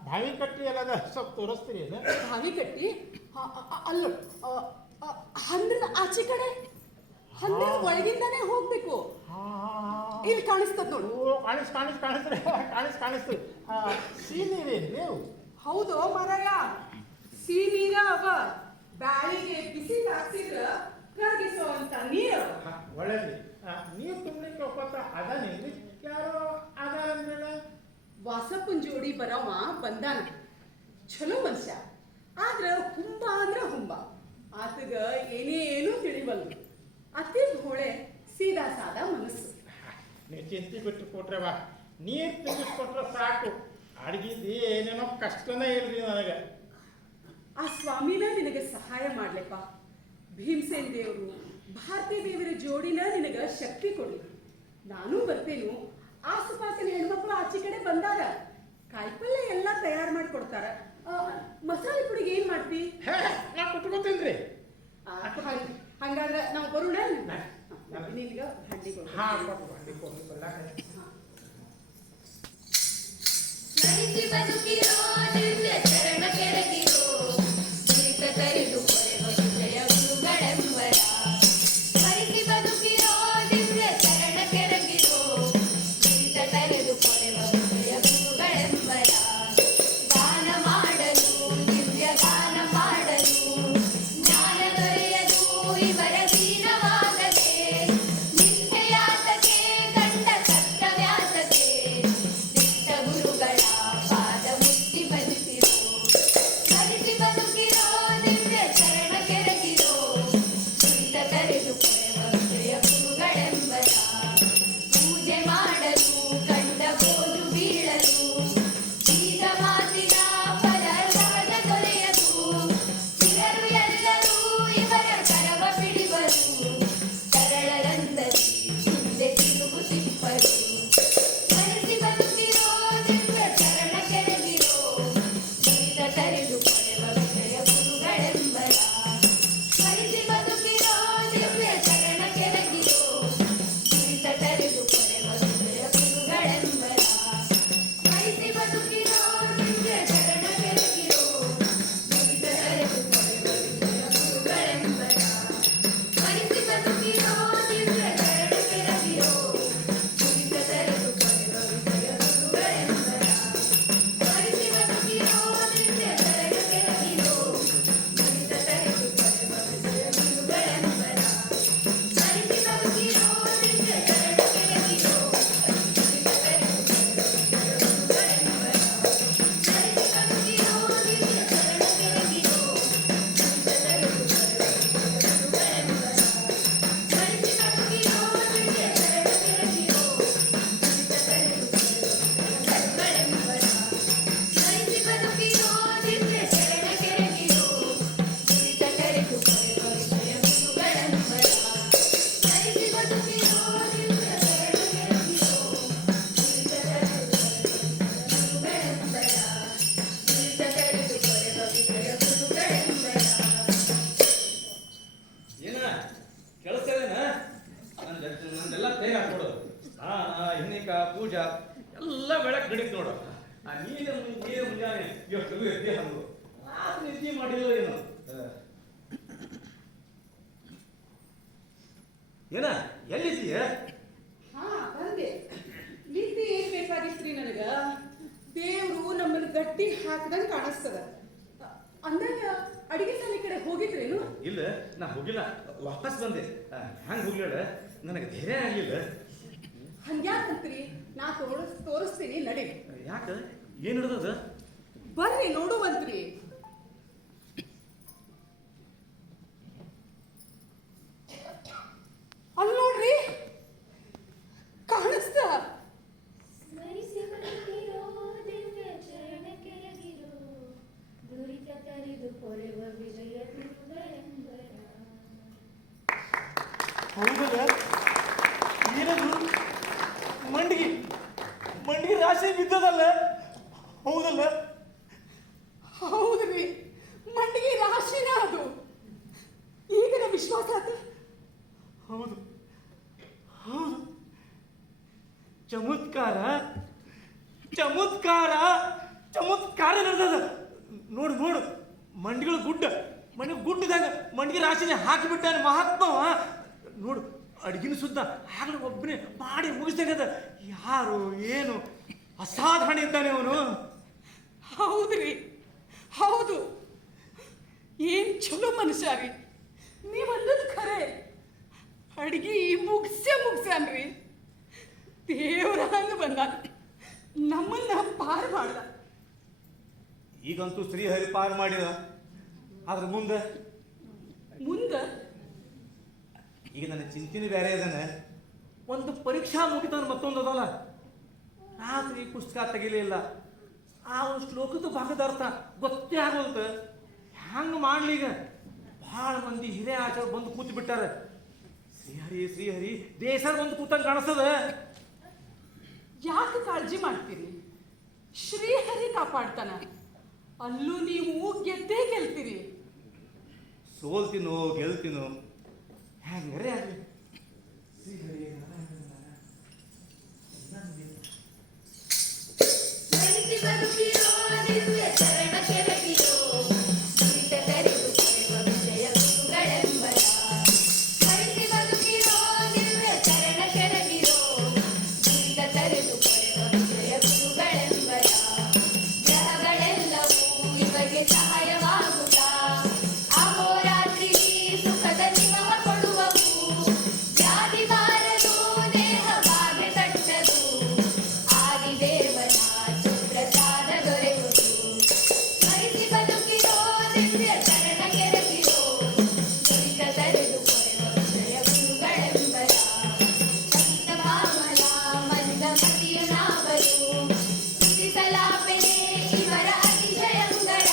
ಬಾವಿ ಕಟ್ಟಿ ಎಲ್ಲ ಸ್ವಲ್ಪ ತೋರಿಸ್ತೀರಿ? ಬಾವಿ ಕಟ್ಟಿ ಅಲ್ಲ, ಹಂದ್ರದ ಆಚೆ ಕಡೆ, ಹಂದ್ರದ ಒಳಗಿಂದಾನೇ ಹೋಗ್ಬೇಕು. ಇಲ್ಲಿ ಕಾಣಿಸ್ತದ ನೋಡು. ಕಾಣಿಸ್ತು. ಸೀನೀರೇನು ನೀವು? ಹೌದು ಮಾರಾಯ, ಸಿಹಿ ನೀರ ಅವ. ಬ್ಯಾಳಿಗೆ ಬಿಸಿ ಹಾಕ್ಸಿದ್ರ ಕರಗಿಸೋ ಅಂತ ನೀರು. ಒಳ್ಳೆದ್ರಿ. ನೀರು ತುಂಬಲಿಕ್ಕೆ ಒಪ್ಪತ್ತ ಅದಾನೇನ್ರಿ? ಯಾರೋ ಅದಾರ ಅಂದ್ಮೇಲೆ ವಾಸಪ್ಪನ್ ಜೋಡಿ ಬರವ ಬಂದಾನ. ಚಲೋ ಮನುಷ್ಯ, ಆದ್ರ ಹುಂಬ ಅಂದ್ರ ಹುಂಬ. ಆತಗ ಏನೇನು ತಿಳಿವಲ್ಲು. ಅತಿ ಭೋಳೆ, ಸೀದಾ ಸಾದಾ ಮನಸ್ಸು. ನೀವು ಚಿಂತೆ ಬಿಟ್ಟು ಕೊಟ್ರೆ ಬಾ, ನೀರು ತುಂಬಿಸ್ಕೊಟ್ರೆ ಸಾಕು. ಅಡ್ಗಿದ್ದು ಏನೇನೋ ಕಷ್ಟನೇ ಇಲ್ರಿ ನನಗೆ. ಆ ಸ್ವಾಮಿನ ನಿನಗೆ ಸಹಾಯ ಮಾಡ್ಲೆಪ್ಪ. ಭೀಮಸೇನ್ ದೇವರು, ಭಾರತೀ ದೇವರ ಜೋಡಿನ ನಿನಗ ಶಕ್ತಿ ಕೊಡ್ಲಿ. ನಾನು ಬರ್ತೇನು. ಆಸುಪಾಸಿನ ಹೆಣ್ಮಕ್ಳು ಆಚೆ ಕಡೆ ಬಂದಾಗ ಕಾಯಿಪಲ್ಯ ಎಲ್ಲ ತಯಾರು ಮಾಡಿ ಕೊಡ್ತಾರ. ಮಸಾಲೆ ಪುಡಿಗೆ ಏನ್ ಮಾಡ್ತಿ? ನಾ ಕುಟ್ಕೋತೇನ್ರಿ. ಹಂಗಾದ್ರೆ ನಾವು ಬರೋಣ. ನಿನ್ಗ ಹಂಡಿ ಕೊಡು. ನಡೆಸಿ ಬದುಕಿರೋ ದಿವ್ಯ ಚರಣ ಕೆಳಗಿರೋ ದುರಿತ ತರಿದು ಕೊರೆವ ವಿಜಯ ಗುರುಗಳೆಂಬರ. ಮರಿಸಿ ಬದುಕಿರೋ ದಿವ್ಯ ಚರಣ ಕೆಳಗಿರೋ ದುರಿತ ತರಿದು ಕೊರೆವ ವಿಜಯ ಗುರುಗಳೆಂಬರ. ಗಾನ ಮಾಡಲು, ದಿವ್ಯ ಗಾನ ಮಾಡಲು, ಜ್ಞಾನ ದೊರೆಯದು ಇವರ ದೀನವಾಗದೆ. ನಿತ್ಯಯಾತಕೆ ಕಂಡ ಕರ್ತವ್ಯಾತಕೆ ದಿಟ್ಟ ಗುರುಗಳ ಪಾದ ಮುಟ್ಟಿ ಬದುಕಿರೋ. ಮರಿಸಿ ಬದುಕಿರೋ ದಿವ್ಯ ಚರಣ ಕೆರಗಿರೋ ದುರಿತ ತರೆದು ಕೊರೆವ ವಿಜಯ ಗುರುಗಳೆಂಬರ. ಪೂಜೆ ಮಾಡಲು ಕಂಡ ಬೋಜು ಬೀಳಲು, ಈಗ ಮಾತಿನ ಫಲ ಸಹಜ ದೊರೆಯದು. ಚಿರರು ಎಲ್ಲರೂ ಇವರ ಕರವ ಬಿಡಿವರು, ಕರಳರಂದರಿ ಮುಂದೆ ತಿರುಗು ತಿಪ್ಪರು. ಮನಸ್ಸಿ ಬದುಕಿರೋ ದಿವ್ಯ ಚರಣ ಕೆಳಗಿರೋ ದುರಿತ ತರೆದು ಕೊರೆವ ವಿಜಯ ಗುರುಗಳೆಂಬರ. ಮನಸ್ಸಿ ಬದುಕಿರೋ ದಿವ್ಯ ಚರಣ ಕೆಳಗಿರೋ ದುರಿತ ತರೆದು ಕೊರೆವ ವಿಜಯ ಗುರುಗಳೆಂಬರ. ಮನಸ್ಸಿ ಬದುಕಿರೋ ದಿವ್ಯ ಚರಣ ಕೆಳಗಿರೋ ದುರಿತ ತರೆದು ಕೊರೆವ ವಿಜಯ ಗುರುಗಳೆಂಬರ. ಮನಸ್ಸಿ ಬದುಕಿರೋ ದಿವ್ಯ ಚರಣ ಕೆಳಗಿರೋ ದುರಿತ ತರೆದು ಕೊರೆವ ವಿಜಯ ಗುರುಗಳೆಂಬರ. ಮನಸ್ಸಿ ಬದುಕಿರೋ ದಿವ್ಯ ಚರಣ ಕೆಳಗಿರೋ ದುರಿತ ತರೆದು ಕೊರೆವ ವಿಜಯ ಗುರುಗಳೆಂಬರ. ಮನಸ್ಸಿ ಬದುಕಿರೋ ದಿವ್ಯ ಚರಣ ಕೆಳಗಿರೋ ದುರಿತ ತರೆದು ಕೊರೆವ ವಿಜಯ ಗುರುಗಳೆಂಬರ. ಮನಸ್ಸಿ ಬದುಕಿರೋ ದಿವ್ಯ ಚರಣ ಕೆಳಗಿರೋ ದುರಿತ ತರೆದು ಕೊರೆವ ವಿಜಯ ಗುರುಗಳೆಂಬರ. ಮನಸ್ಸಿ ಬದುಕಿರೋ ದಿವ್ಯ ಚರಣ ಕೆಳಗಿರೋ ದುರಿತ ತರೆದು ಕೊರೆವ ವಿಜಯ ಗುರುಗಳೆಂಬರ. ಮನಸ್ಸಿ ಬದುಕಿರೋ ದಿವ್ಯ ಚರಣ ಕೆಳಗಿರೋ ದುರಿತ ತರೆದು ಕೊರೆವ ವಿಜಯ ಗುರುಗಳೆಂಬರ. ಮನಸ್ಸಿ ಬದುಕಿರೋ ದಿವ್ಯ ಚರಣ ಕೆಳಗಿರೋ ದುರಿತ ತರೆದು ಕೊರೆವ ವಿಜಯ ಗುರುಗಳೆಂಬರ. ಏನ ಕೆಲಸದೇನ? ನಂದೆಲ್ಲ ಕೈ ಹಾಕ್ಕೊಡು. ಇನ್ನಿಕ ಪೂಜಾ ಎಲ್ಲ ಬೆಳಕ್ ನಡೀತು ನೋಡು. ನೀನು ಮುಂಜಾನೆ ಎಷ್ಟು ಎದ್ದೆ ಹಂಗು ನಿದ್ದೆ ಮಾಡಿಲ್ಲ ಏನು? ಏನ ಎಲ್ಲಿದ್ದೀಯ? ಹಾ, ಬಂದೆ. ನಿದ್ದೆ ಏನ್ ಬೇಕಾಗಿತ್ರಿ ನನಗ? ದೇವ್ರು ನಮ್ಮನ್ನ ಗಟ್ಟಿ ಹಾಕ್ದಂಗ್ ಕಾಣಿಸ್ತದ. ಅಂದಾಗ ಅಡಿಗೆ ಶಾಲೆ ಕಡೆ ಹೋಗಿದ್ರೇನು? ಇಲ್ಲ, ನಾ ಹೋಗಿಲ್ಲ, ವಾಪಸ್ ಬಂದೆ. ಹ್ಯಾಂಗ ಹೋಗ್ಲಿಲ್ಲ, ನನಗೆ ಧೈರ್ಯ ಆಗಲಿಲ್ಲ. ಹಂಗ್ಯಾಕಂತ ನೋಡುವಂತ್ರಿ, ನಾ ತೋರಿಸ್ತೀನಿ ನಡಿ. ಯಾಕೆ ಏನು ಹಿಡ್ದದ? ಬರ್ರಿ ನೋಡುವಂತ್ರಿ. ಅಲ್ಲಿ ನೋಡ್ರಿ, ಕಾಣಿಸ್ತ. ಸ್ಮರಿಸಿ ಬರುತ್ತಿರೋ ದಿವ್ಯ ಚರಣ ಕೆಳಗಿರೋ ದುರಿತ ತರಿದು ಪೊರೆವ ವಿಜಯ ಗುರುಗಳೆಂಬರ. ಹೌದಲ್ಲ? ಏನದು? ಮಂಡಿಗೆ ಮಂಡಿಗೆ ರಾಶಿ ಬಿದ್ದದಲ್ಲ? ಹೌದಲ್ಲ? ಹೌದ್ರಿ, ಮಂಡಿಗೆ ರಾಶಿನ ಅದು. ಈಗಿನ ವಿಶ್ವಾಸ ಆತ. ಹೌದು ಹೌದು, ಚಮತ್ಕಾರ ಚಮತ್ಕಾರ ಚಮತ್ಕಾರ ನಡೆದದ. ನೋಡು ನೋಡು, ಮಂಡಿಗಳು ಗುಡ್ಡದಾಗ ಮಂಡಿಗೆ ರಾಶಿನ ಹಾಕಿಬಿಟ್ಟಾನೆ ಮಹಾತ್ಮವ. ನೋಡು, ಅಡ್ಗಿನ ಸುದ್ದ ಆಗ್ಲೂ ಒಬ್ಬನೇ ಮಾಡಿ ಮುಗಿಸ್ದಾಗದ. ಯಾರು ಏನು ಅಸಾಧಾರಣ ಇದ್ದಾನೆ ಅವನು. ಹೌದ್ರಿ, ಹೌದು. ಏನ್ ಚಲೋ ಮನುಷ್ಯ ರೀ. ನೀವನ್ನೋದು ಖರೆ. ಅಡ್ಗಿ ಮುಗ್ಸ್ಯಾನ್ರಿ. ದೇವ್ರ ಹಂಗ ಬಂದ ನಮ್ಮನ್ನ ಪಾರು ಮಾಡ್ದ. ಈಗಂತೂ ಶ್ರೀಹರಿ ಪಾರು ಮಾಡಿದ. ಆದ್ರೆ ಮುಂದೆ ಈಗ ನನ್ನ ಚಿಂತೆನೇ ಬೇರೆ ಇದ್ದಾನೆ. ಒಂದು ಪರೀಕ್ಷಾ ಮುಗಿತಾನೆ, ಮತ್ತೊಂದು ಅದಲ್ಲ. ರಾತ್ರಿ ಪುಸ್ತಕ ತೆಗಿಲಿಲ್ಲ. ಆ ಒಂದು ಶ್ಲೋಕದ ಭಾಗದ ಅರ್ಥ ಗೊತ್ತೇ ಆಗೋಲ್ತ. ಹ್ಯಾಂಗ ಮಾಡ್ಲೀಗ? ಭಾಳ ಮಂದಿ ಹಿರಿಯ ಆಚಾರ ಬಂದು ಕೂತು ಬಿಟ್ಟಾರ. ಶ್ರೀಹರಿ ದೇಸರ ಬಂದು ಕೂತಂಗೆ ಕಾಣಿಸ್ತದ. ಯಾಕೆ ಕಾಳಜಿ ಮಾಡ್ತೀರಿ? ಶ್ರೀಹರಿ ಕಾಪಾಡ್ತಾನ. ಅಲ್ಲೂ ನೀವು ಗೆದ್ದೇ ಗೆಲ್ತೀರಿ. ಸೋಲ್ತೀನೋ ಗೆಲ್ತೀನೋ ಹೆಂಗರೇ ಆಗಲಿ, ಶ್ರೀಹರಿ ಸ್ಮರಿಸಿ ಬರುತ್ತಿರೋ ದಿವ್ಯ ಚರಣ ಕೆಳಗಿರೋ ದುರಿತ ತರಿದು ಪೊರೆವ ವಿಜಯ ಗುರುಗಳೆಂಬರ. ಸ್ಮರಿಸಿ ಬರುತ್ತಿರೋ ದಿವ್ಯ ಚರಣ ಕೆಳಗಿರೋ ದುರಿತ ತರಿದು ಪೊರೆವ ವಿಜಯ ಗುರುಗಳೆಂಬರ. ಗ್ರಹಗಳೆಲ್ಲವೂ ಇವಗೆ ಸಹಾಯವಾಗುತ್ತಾ ಅಹೋರಾತ್ರಿ ಸುಖದ ನಿಮವ ಕೊಡುವವು. ವ್ಯಾಧಿ ಬಾರದು, ದೇಹ ಬಾಧೆ ತಟ್ಟದು, ಆದಿದೇವನ ಸುಪ್ರಸಾದ ದೊರೆಯುವುದು. ಸ್ಮರಿಸಿ ಬದುಕಿರೋ ದಿವ್ಯ ಚರಣ ಕೆರಗಿರೋ ದುರಿತ ತರೆದು ಪೊರೆವ ವಿಜಯ ಗುರುಗಳೆಂಬರ. ಚಕಿತ ಭಾವನ ಮಂದ ಮತಿಯು ನಾವರು ಸ್ತುತಿಸಲಾಪೆನೆ ಇವರ ಅತಿಶಯಂಗಳ.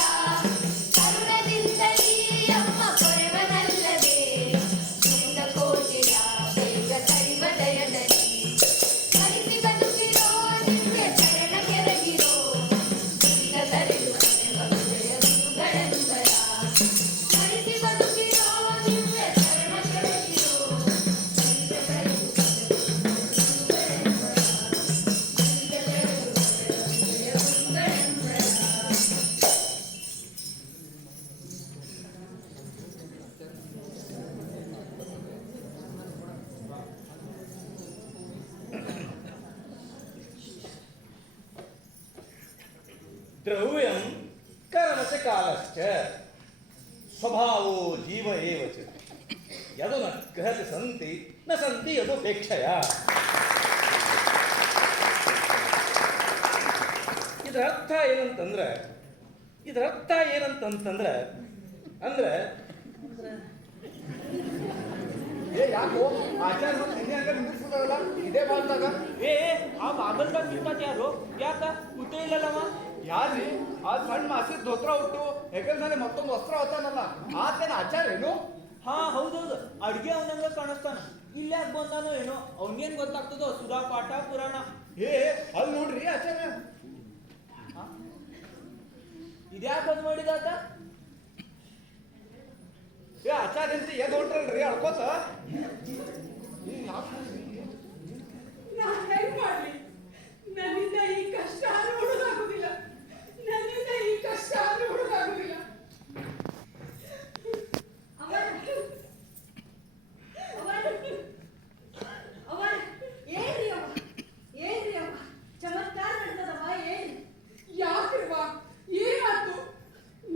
ಕರುಣದಿಂದಲೀ ಅಮ್ಮ ಪೊರೆವನಲ್ಲದೆ ಸುಂದ ಕೋಟಿಯ ಬೇಗ ತರಿವ ದಯದಲ್ಲಿ. ಸ್ಮರಿಸಿ ಬದುಕಿರೋ ದಿವ್ಯ ಚರಣ ಕೆರಗಿರೋ ದುರಿತ ತರೆದು ಪೊರೆವ ವಿಜಯ ಗುರುಗಳೆಂಬರ. ಸ್ಮರಿಸಿ ಬದುಕಿರೋ ದಿವ್ಯ ಚರಣ ಕೆರಗಿರೋ ದುರಿತ ತರೆದು ಪೊರೆವ ವಿಜಯ ಗುರುಗಳೆಂಬರ. ದ್ರವ್ಯಂ ಕರ್ಮಚ ಕಾಲಶ್ಚ ಸ್ವಭಾವೋ ಜೀವ ಏವ ಚ ಯದು ನ ಗೃಹತಿ ಸಂತಿ ನ ಸಂತಿ ಯದುಪೇಕ್ಷಯ. ಇದರ ಅರ್ಥ ಏನಂತಂದ್ರೆ ಅಂದ್ರೆ ಏ ಯಾಕೋ ಆಚಾರ ಎಣ್ಣೆ ಹಂಗ ನಿಂದಿರ್ಸೋದಲ್ಲ ಇದೇ ಬಾಳ್ದಾಗ? ಆ ಬಾಗಲ್ದಾಗ ನಿಂತಾತ ಯಾರು? ಯಾಕ ಕೂತೇ ಇಲ್ಲಲ್ಲವ? ಯಾರ್ರಿ ಆ ಸಣ್ಣ ಮಾಸಿದ ಧೋತ್ರ ಉಟ್ಟು ಹೆಗಲ್ನಲ್ಲಿ ಮತ್ತೊಂದು ವಸ್ತ್ರ ಹೊತ್ತಾನಲ್ಲ, ಆತೇನ ಆಚಾರ ಏನು? ಹಾ ಹೌದೌದು, ಅಡ್ಗೆ ಅವನಂಗ ಕಾಣಿಸ್ತಾನ. ಇಲ್ಲಾಕ್ ಬಂದಾನೋ ಏನೋ, ಅವನ್ಗೇನ್ ಗೊತ್ತಾಗ್ತದೋ ಸುಧಾ ಪಾಠ ಪುರಾಣ. ಅಲ್ಲಿ ನೋಡ್ರಿ ಆಚಾರ್ಯ, ಇದ್ಯಾಕೆ ಬಂದ್ ಮಾಡಿದಾತ? ಆಚಾರ್ಯ ಅಂತ ಎದ್ ಹೊಂಟ್ರಲ್ರಿ ಅಳ್ಕೋತ. ನಾ ಹೆಂಗ್ ಮಾಡ್ಲಿ? ನನ್ನಿಂದ ಈ ಕಷ್ಟ ನೋಡೋದಾಗುದಿಲ್ಲ. ಏನ್ರಿ ಅವ ಚಮತ್ಕಾರ ನಡೆದದವ? ಏನ್ ಯಾಕ್ರಿವ? ಏನಾತು?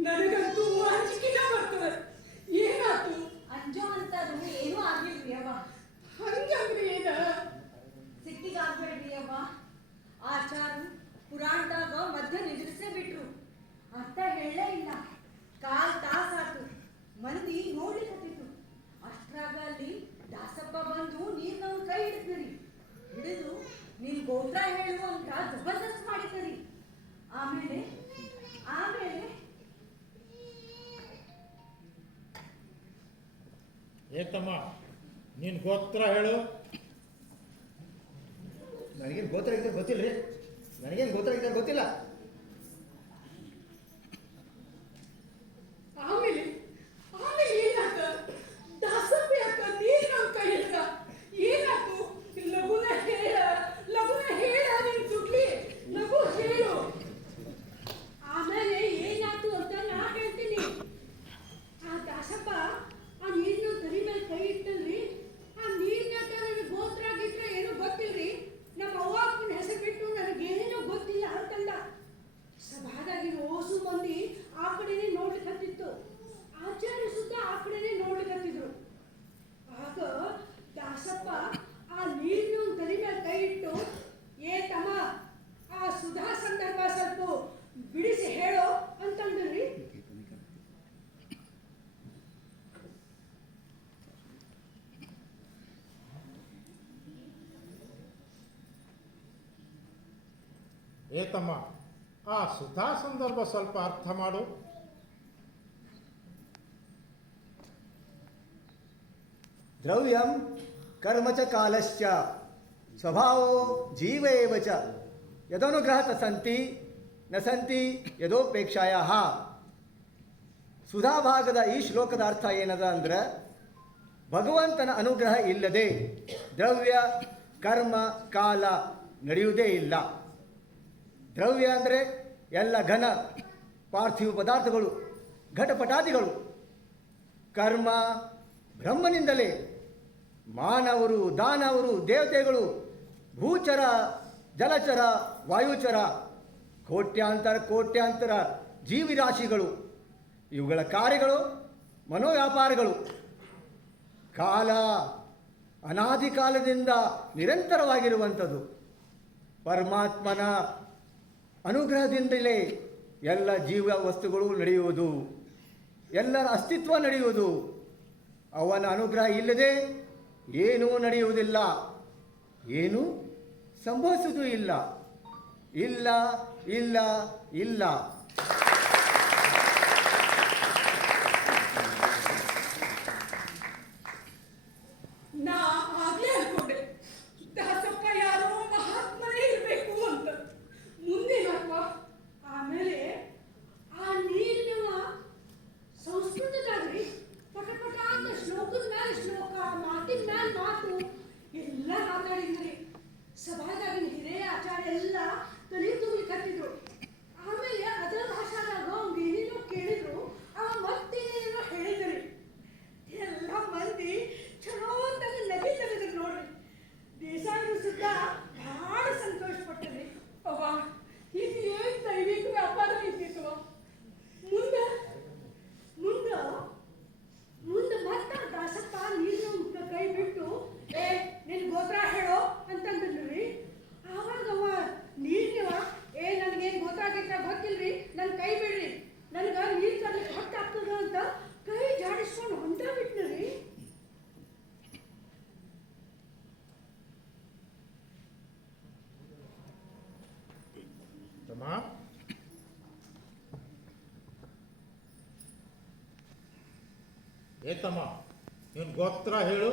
ನನಗಂತೂ ಅಂಜಿಕೆನ ಬರ್ತದೆ. ಏನಾತು? ಅಂಜೋ ಅಂತದು ಏನೂ ಆಗಿಲ್ರಿ ಅವ. ಹಂಗಂದ್ರೆ ಏನ? ಸಿಟ್ಟಿಗಾಗ್ಬೇಡ. ಗೋತ್ರ ಹೇಳು ಅಂತ ಜಬರ್ದಸ್ತ್ ಮಾಡಿದ್ರಿ. ಆಮೇಲೆ ಆಮೇಲೆ ಏತಮ್ಮ ನೀನ್ ಗೋತ್ರ ಹೇಳು. ನನಗೇನು ಗೋತ್ರ ಇದ್ದರೆ ಗೊತ್ತಿಲ್ಲ ರೀ. ನನಗೇನು ಗೋತ್ರ ಇದ್ದರೆ ಗೊತ್ತಿಲ್ಲ. ಆಮೇಲೆ ಆಮೇಲೆ ಏನಾತ? ದಾಸಪ್ಪ ಯಾಕ ನೀರು ನಮ್ಮ ಕೈ ಹಿಡ್ದ? ಏನಾತು? ಲಗುನ ಹೇಳ ನಿನ್ ಸುಡ್ಲಿ, ಲಗು ಹೇಳು. ಆಮೇಲೆ ಏನಾಯ್ತು ಅಂತ ನಾ ಹೇಳ್ತೀನಿ. ಆ ದಾಸಪ್ಪ ಆ ನೀರಿನ ತರಿ ಮೇಲೆ ಕೈ ಇಟ್ಟಲ್ರಿ. ಆ ನೀರಿನಾಗ ನನಗೆ ಗೋತ್ರ ಗಿತ್ರ ಏನೋ ಗೊತ್ತಿಲ್ರಿ. ನಮ್ಮ ಅವ್ವ ಅಪ್ಪನ ಹೆಸರು ಬಿಟ್ಟು ನನಗೇನೋ ಗೊತ್ತಿಲ್ಲ ಅಂತಂದ. ಸಭಾದಾಗಿರೋ ಓಸು ಮಂದಿ ಆ ಕಡೆನೇ ನೋಡ್ಲಿಕ್ಕತ್ತಿತ್ತು. ಆಚಾರ್ಯ ಸುತ್ತ ಆ ಕಡೆನೇ ನೋಡ್ಲಿಕ್ಕತ್ತಿದ್ರು. ಆಗ ದಾಸಪ್ಪ ಆ ನೀರಿನ ತರಿ ಮೇಲೆ ಕೈ ಇಟ್ಟು, ಏ ತಮ್ಮ ಆ ಸುಧಾ ಸಂದರ್ಭ ಸ್ವಲ್ಪ ಬಿಡಿಸಿ ಹೇಳೋ ಅಂತಂದ್ರಿ. ಏತಮ್ಮ ಆ ಸುಧಾ ಸಂದರ್ಭ ಸ್ವಲ್ಪ ಅರ್ಥ ಮಾಡು. ದ್ರವ್ಯಂ ಕರ್ಮ ಚ ಕಾಲಶ್ಚ ಸ್ವಭಾವೋ ಜೀವ ಏವ ಚ ಯದನುಗ್ರಹತ ಸಂತಿ ನ ಸಂತಿ ಯದೋಪೇಕ್ಷಾಯಾಹ. ಸುಧಾಭಾಗದ ಈ ಶ್ಲೋಕದ ಅರ್ಥ ಏನದ ಅಂದ್ರೆ, ಭಗವಂತನ ಅನುಗ್ರಹ ಇಲ್ಲದೆ ದ್ರವ್ಯ ಕರ್ಮ ಕಾಲ ನಡೆಯುವುದೇ ಇಲ್ಲ. ದ್ರವ್ಯ ಅಂದರೆ ಎಲ್ಲ ಘನ ಪಾರ್ಥಿವ ಪದಾರ್ಥಗಳು, ಘಟಪಟಾದಿಗಳು. ಕರ್ಮ ಬ್ರಹ್ಮನಿಂದಲೇ. ಮಾನವರು, ದಾನವರು, ದೇವತೆಗಳು, ಭೂಚರ, ಜಲಚರ, ವಾಯುಚರ, ಕೋಟ್ಯಾಂತರ ಜೀವಿರಾಶಿಗಳು, ಇವುಗಳ ಕಾರ್ಯಗಳು ಮನೋವ್ಯಾಪಾರಗಳು. ಕಾಲ ಅನಾದಿ ಕಾಲದಿಂದ ನಿರಂತರವಾಗಿರುವಂಥದ್ದು. ಪರಮಾತ್ಮನ ಅನುಗ್ರಹದಿಂದಲೇ ಎಲ್ಲ ಜೀವ ವಸ್ತುಗಳು ನಡೆಯುವುದು, ಎಲ್ಲರ ಅಸ್ತಿತ್ವ ನಡೆಯುವುದು. ಅವನ ಅನುಗ್ರಹ ಇಲ್ಲದೆ ಏನೂ ನಡೆಯುವುದಿಲ್ಲ, ಏನೂ ಸಂಭವಿಸುವುದೂ ಇಲ್ಲ. ಇಲ್ಲ ಇಲ್ಲ ಇಲ್ಲ. ನಾ ಆಗ್ಲೇ ಅನ್ಕೊಂಡೆ ದಾಸಪ್ಪ ಯಾರೋ ಮಹಾತ್ಮನೇ ಇರ್ಬೇಕು ಅಂತ. ಮುಂದೇನಪ್ಪ? ಆಮೇಲೆ ಆ ನೀರಿನವ ಸಂಸ್ಕೃತದಾಗ್ರಿ ಪಟ ಪಟ ಅಂತ ಶ್ಲೋಕದ ಮೇಲೆ ಶ್ಲೋಕ, ಮಾತಿನ ಮೇಲೆ ಮಾತು ಎಲ್ಲ ಮಾತಾಡಿದ್ರಿ. ಸಭಾದಾಗಿನ ಹಿರಿಯ ಆಚಾರ್ಯ ಎಲ್ಲ ತಲೆ ತೂಗ್ಲಿಕ್ಕತ್ತಿದ್ರು. ಆಮೇಲೆ ಅದರ ಭಾಷಾದಾಗ ಅವ್ನು ಏನೇನೋ ಕೇಳಿದ್ರು. ಅವ ಮತ್ತೇನೇನೋ ಹೇಳಿದ್ರಿ. ಎಲ್ಲ ಮಂದಿ ಚಲೋ ಅಂತಾಗ ನಗಿ ತೆಗೆದ್ರು ನೋಡ್ರಿ. ದೇಸಾಯರು ಸುತ್ತ ಭಾಳ ಸಂತೋಷ ಪಟ್ಟದ್ರಿ. ಅವ್ವ ಇದು ಏನು ದೈವಿಕ ವ್ಯಾಪಾರ ಇದ್ದಿತ್ತು. ಮುಂದೆ ಮುಂದೆ ಮುಂದೆ ಮತ್ತೆ ದಾಸಪ್ಪ ನೀರಿನ ಕೈ ಬಿಟ್ಟು, ಏ ನಿನ್ ಗೋತ್ರ ಹೇಳೋ ಅಂತಂದ್ರಿ. ಆವಾಗ ಅವ ನೀರಿನವ, ಏ ನನಗೇನು ಗೋತ್ರ ಗಿತ್ರ ಗೊತ್ತಿಲ್ರಿ, ನನ್ನ ಕೈ ಬಿಡ್ರಿ, ನನಗೆ ನೀರು ತರ್ಲಿಕ್ಕೆ ಹೊಟ್ಟಾಗ್ತದ ಅಂತ ಕೈ ಜಾಡಿಸ್ಕೊಂಡು ಹೊಂಟ ಬಿಟ್ನರಿ. ತಮ್ಮ ಏತಮ್ಮ ನೀನು ಗೋತ್ರ ಹೇಳು.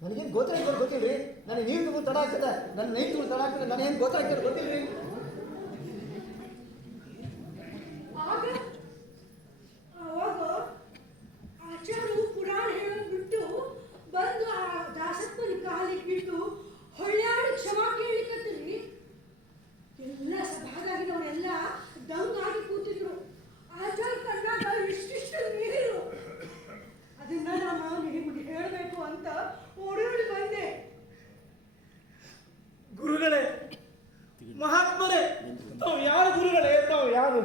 ನನಗೇನು ಗೋತ್ರ ಇದ್ದರೆ ಗೊತ್ತಿಲ್ಲ ರೀ. ನನಗೆ ನೀರು ತುಂಬ ತಡ ಆಗ್ತದೆ, ನನ್ನ ನೈಟ್ ತುಂಬ ತಡ ಆಗ್ತದೆ. ನನಗೇನು ಗೋತ್ರ ಇದ್ದರೆ ಗೊತ್ತಿಲ್ಲ ರೀ. ಅವಾಗ ಆಚಾರ್ಯರು ಪುರಾಣ ಹೇಳೋದು ಬಿಟ್ಟು ಬಂದು ಆ ದಾಸಪ್ಪನ ಕಾಲಿಗೆ ಬಿಟ್ಟು ಹೊಳ್ಯಾಡು ಕ್ಷಮಾ ಕೇಳಲಿಕ್ಕತ್ತೀರಿ. ಎಲ್ಲ ಸಭಾದಾಗಿನವರೆಲ್ಲ ದಂಗಾಗಿ ಕೂತಿದ್ರು. ಆಚಾರ್ಯ ಕಣ್ಣಾಗ ಇಷ್ಟಿಷ್ಟು ನೀರು. ಅದನ್ನ ನಾನು ನಿಮಗೆ ಹೇಳಬೇಕು ಅಂತ ಓಡಿ ಬಂದೆ. ಗುರುಗಳೇ, ಮಹಾತ್ಮರೇ, ತಾವು ಯಾರು ಗುರುಗಳೇ? ತಾವು ಯಾರು?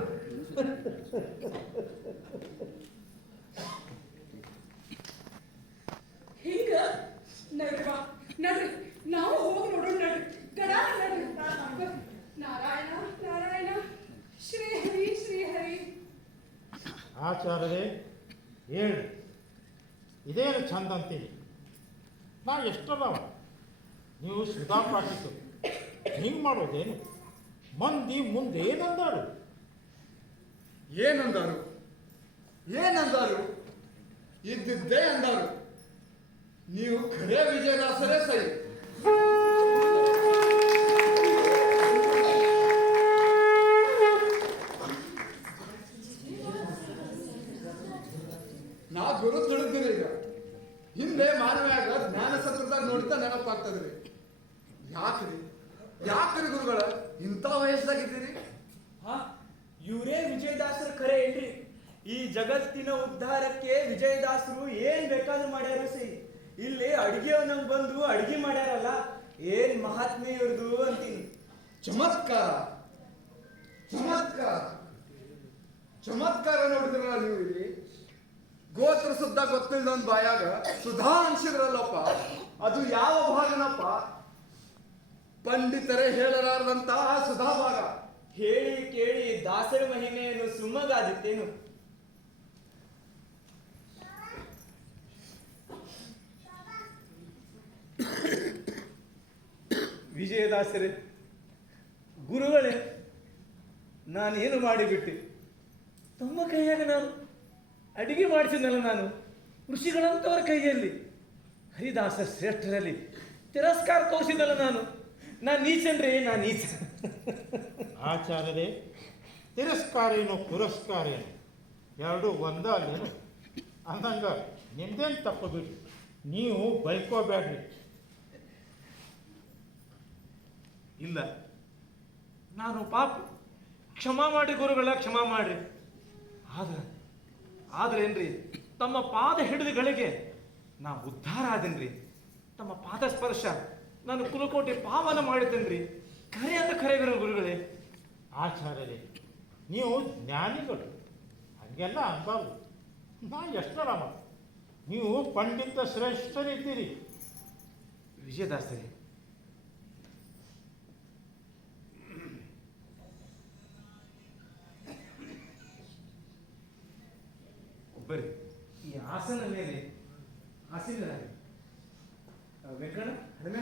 ಹಿಂಗ ನಡ್ರಿ ನಡ್ರಿ, ನಾವು ಹೋಗಿ ನೋಡೋಣ ನಡ್ರಿ. ಗಡ ನಡ್ರಿ. ನಾರಾಯಣ ನಾರಾಯಣ, ಶ್ರೀಹರಿ ಶ್ರೀಹರಿ. ಆಚಾರ್ಯರೇ ಹೇಳಿ, ಇದೇನು ಚಂದ ಅಂತೀವಿ. ನಾ ಎಷ್ಟರವ ನೀವು ಸುಧಾ ಪಾಟಿತು ಹಿಂಗೆ ಮಾಡೋದೇನು? ಮಂದಿ ಮುಂದೇನಂದಾರು? ಏನಂದಾರು ಏನಂದಾರು? ಇದ್ದಿದ್ದೇ ಅಂದಾರು. ನೀವು ಖರೇ ವಿಜಯದಾಸರೇ ಸೈ. ನಾ ಗುರು ತಿಳಿದಿರಿ. ಈಗ ಹಿಂದೆ ಮಾನವ್ಯಾಗ ಜ್ಞಾನ ಸತ್ರದಾಗ ನೋಡಿದ್ದ ನೆನಪಾಗ್ತದ್ರಿ. ಯಾಕ್ರಿ ಗುರುಗಳ ಇಂಥ ವಯಸ್ಸಾಗಿದ್ದೀರಿ? ಹಾ, ಇವರೇ ವಿಜಯದಾಸರು ಖರೆ ಏನ್ರಿ? ಈ ಜಗತ್ತಿನ ಉದ್ಧಾರಕ್ಕೆ ವಿಜಯದಾಸರು ಏನ್ ಬೇಕಾದ್ರೂ ಮಾಡ್ಯಾರ ಸೈ. ಇಲ್ಲಿ ಅಡಿಗೆ ನಮ್ಗೆ ಬಂದು ಅಡಿಗೆ ಮಾಡ್ಯಾರಲ್ಲ, ಏನ್ ಮಹಾತ್ಮೆ ಇವ್ರದು ಅಂತೀನಿ. ಚಮತ್ಕಾರ ಚಮತ್ಕಾರ ಚಮತ್ಕಾರ ನೋಡಿದ್ರಲ್ಲ ನೀವು ಇಲ್ಲಿ. ಗೋತ್ರ ಸುದ್ದ ಗೊತ್ತಿಲ್ಲದೊಂದು ಬಾಯಾಗ ಸುಧಾ ಅನ್ಸಿದ್ರಲ್ಲಪ್ಪ, ಅದು ಯಾವ ಭಾಗನಪ್ಪ? ಪಂಡಿತರೇ ಹೇಳಲಾರದಂತ ಆ ಸುಧಾ ಭಾಗ. ಹೇಳಿ ಕೇಳಿ ದಾಸರ ಮಹಿಮೆಯನ್ನು ಸುಮ್ಮಗಾದಿತ್ತೇನು? ವಿಜಯದಾಸರೇ, ಗುರುಗಳೇ, ನಾನೇನು ಮಾಡಿಬಿಟ್ಟೆ? ತಮ್ಮ ಕೈಯಾಗ ನಾನು ಅಡಿಗೆ ಮಾಡಿಸಿದ್ನಲ್ಲ, ನಾನು ಋಷಿಗಳಂತವರ ಕೈಯಲ್ಲಿ ಹರಿದಾಸ ಶ್ರೇಷ್ಠರಲ್ಲಿ ತಿರಸ್ಕಾರ ತೋರಿಸಿದಲ್ಲ ನಾನು ನೀಚನ್ರಿ, ನಾನು ನೀಚ. ಆಚಾರ್ಯರೇ, ತಿರಸ್ಕಾರ ಏನು ಪುರಸ್ಕಾರ ಏನು ಎರಡು ಒಂದ ಅಲ್ಲೇನು? ಅಂದಂಗ ನಿಮ್ದೇನು ತಪ್ಪು ಬಿಡಿ, ನೀವು ಬೈಕೋಬೇಡ್ರಿ. ಇಲ್ಲ, ನಾನು ಪಾಪ, ಕ್ಷಮಾ ಮಾಡಿ ಗುರುಗಳ, ಕ್ಷಮಾ ಮಾಡ್ರಿ. ಆದ್ರೆ ಏನ್ರಿ, ತಮ್ಮ ಪಾದ ಹಿಡಿದುಗಳಿಗೆ ನಾ ಉದ್ಧಾರ ಆದೇನ್ರಿ. ತಮ್ಮ ಪಾದ ಸ್ಪರ್ಶ ನಾನು ಕುಲಕೋಟೆ ಪಾವನ ಮಾಡಿದ್ದೇನ್ರಿ. ಖರೆ ಅಂತ ಖರೆ ಗುರುಗಳೇ. ಆಚಾರ್ಯರೇ, ನೀವು ಜ್ಞಾನಿಗಳು, ಹಂಗೆಲ್ಲ ಅನ್ಬಾರ್ದು. ನಾ ಎಷ್ಟರ ನೀವು ಪಂಡಿತ ಶ್ರೇಷ್ಠರಿದ್ದೀರಿ. ವಿಜಯದಾಸರೇ, ಬರ್ರಿ, ಈ ಆಸನ ಮೇಲೆ ಆಸೀನರಾಗಿ. ವೆಂಕಣ್ಣ, ಹನುಮ,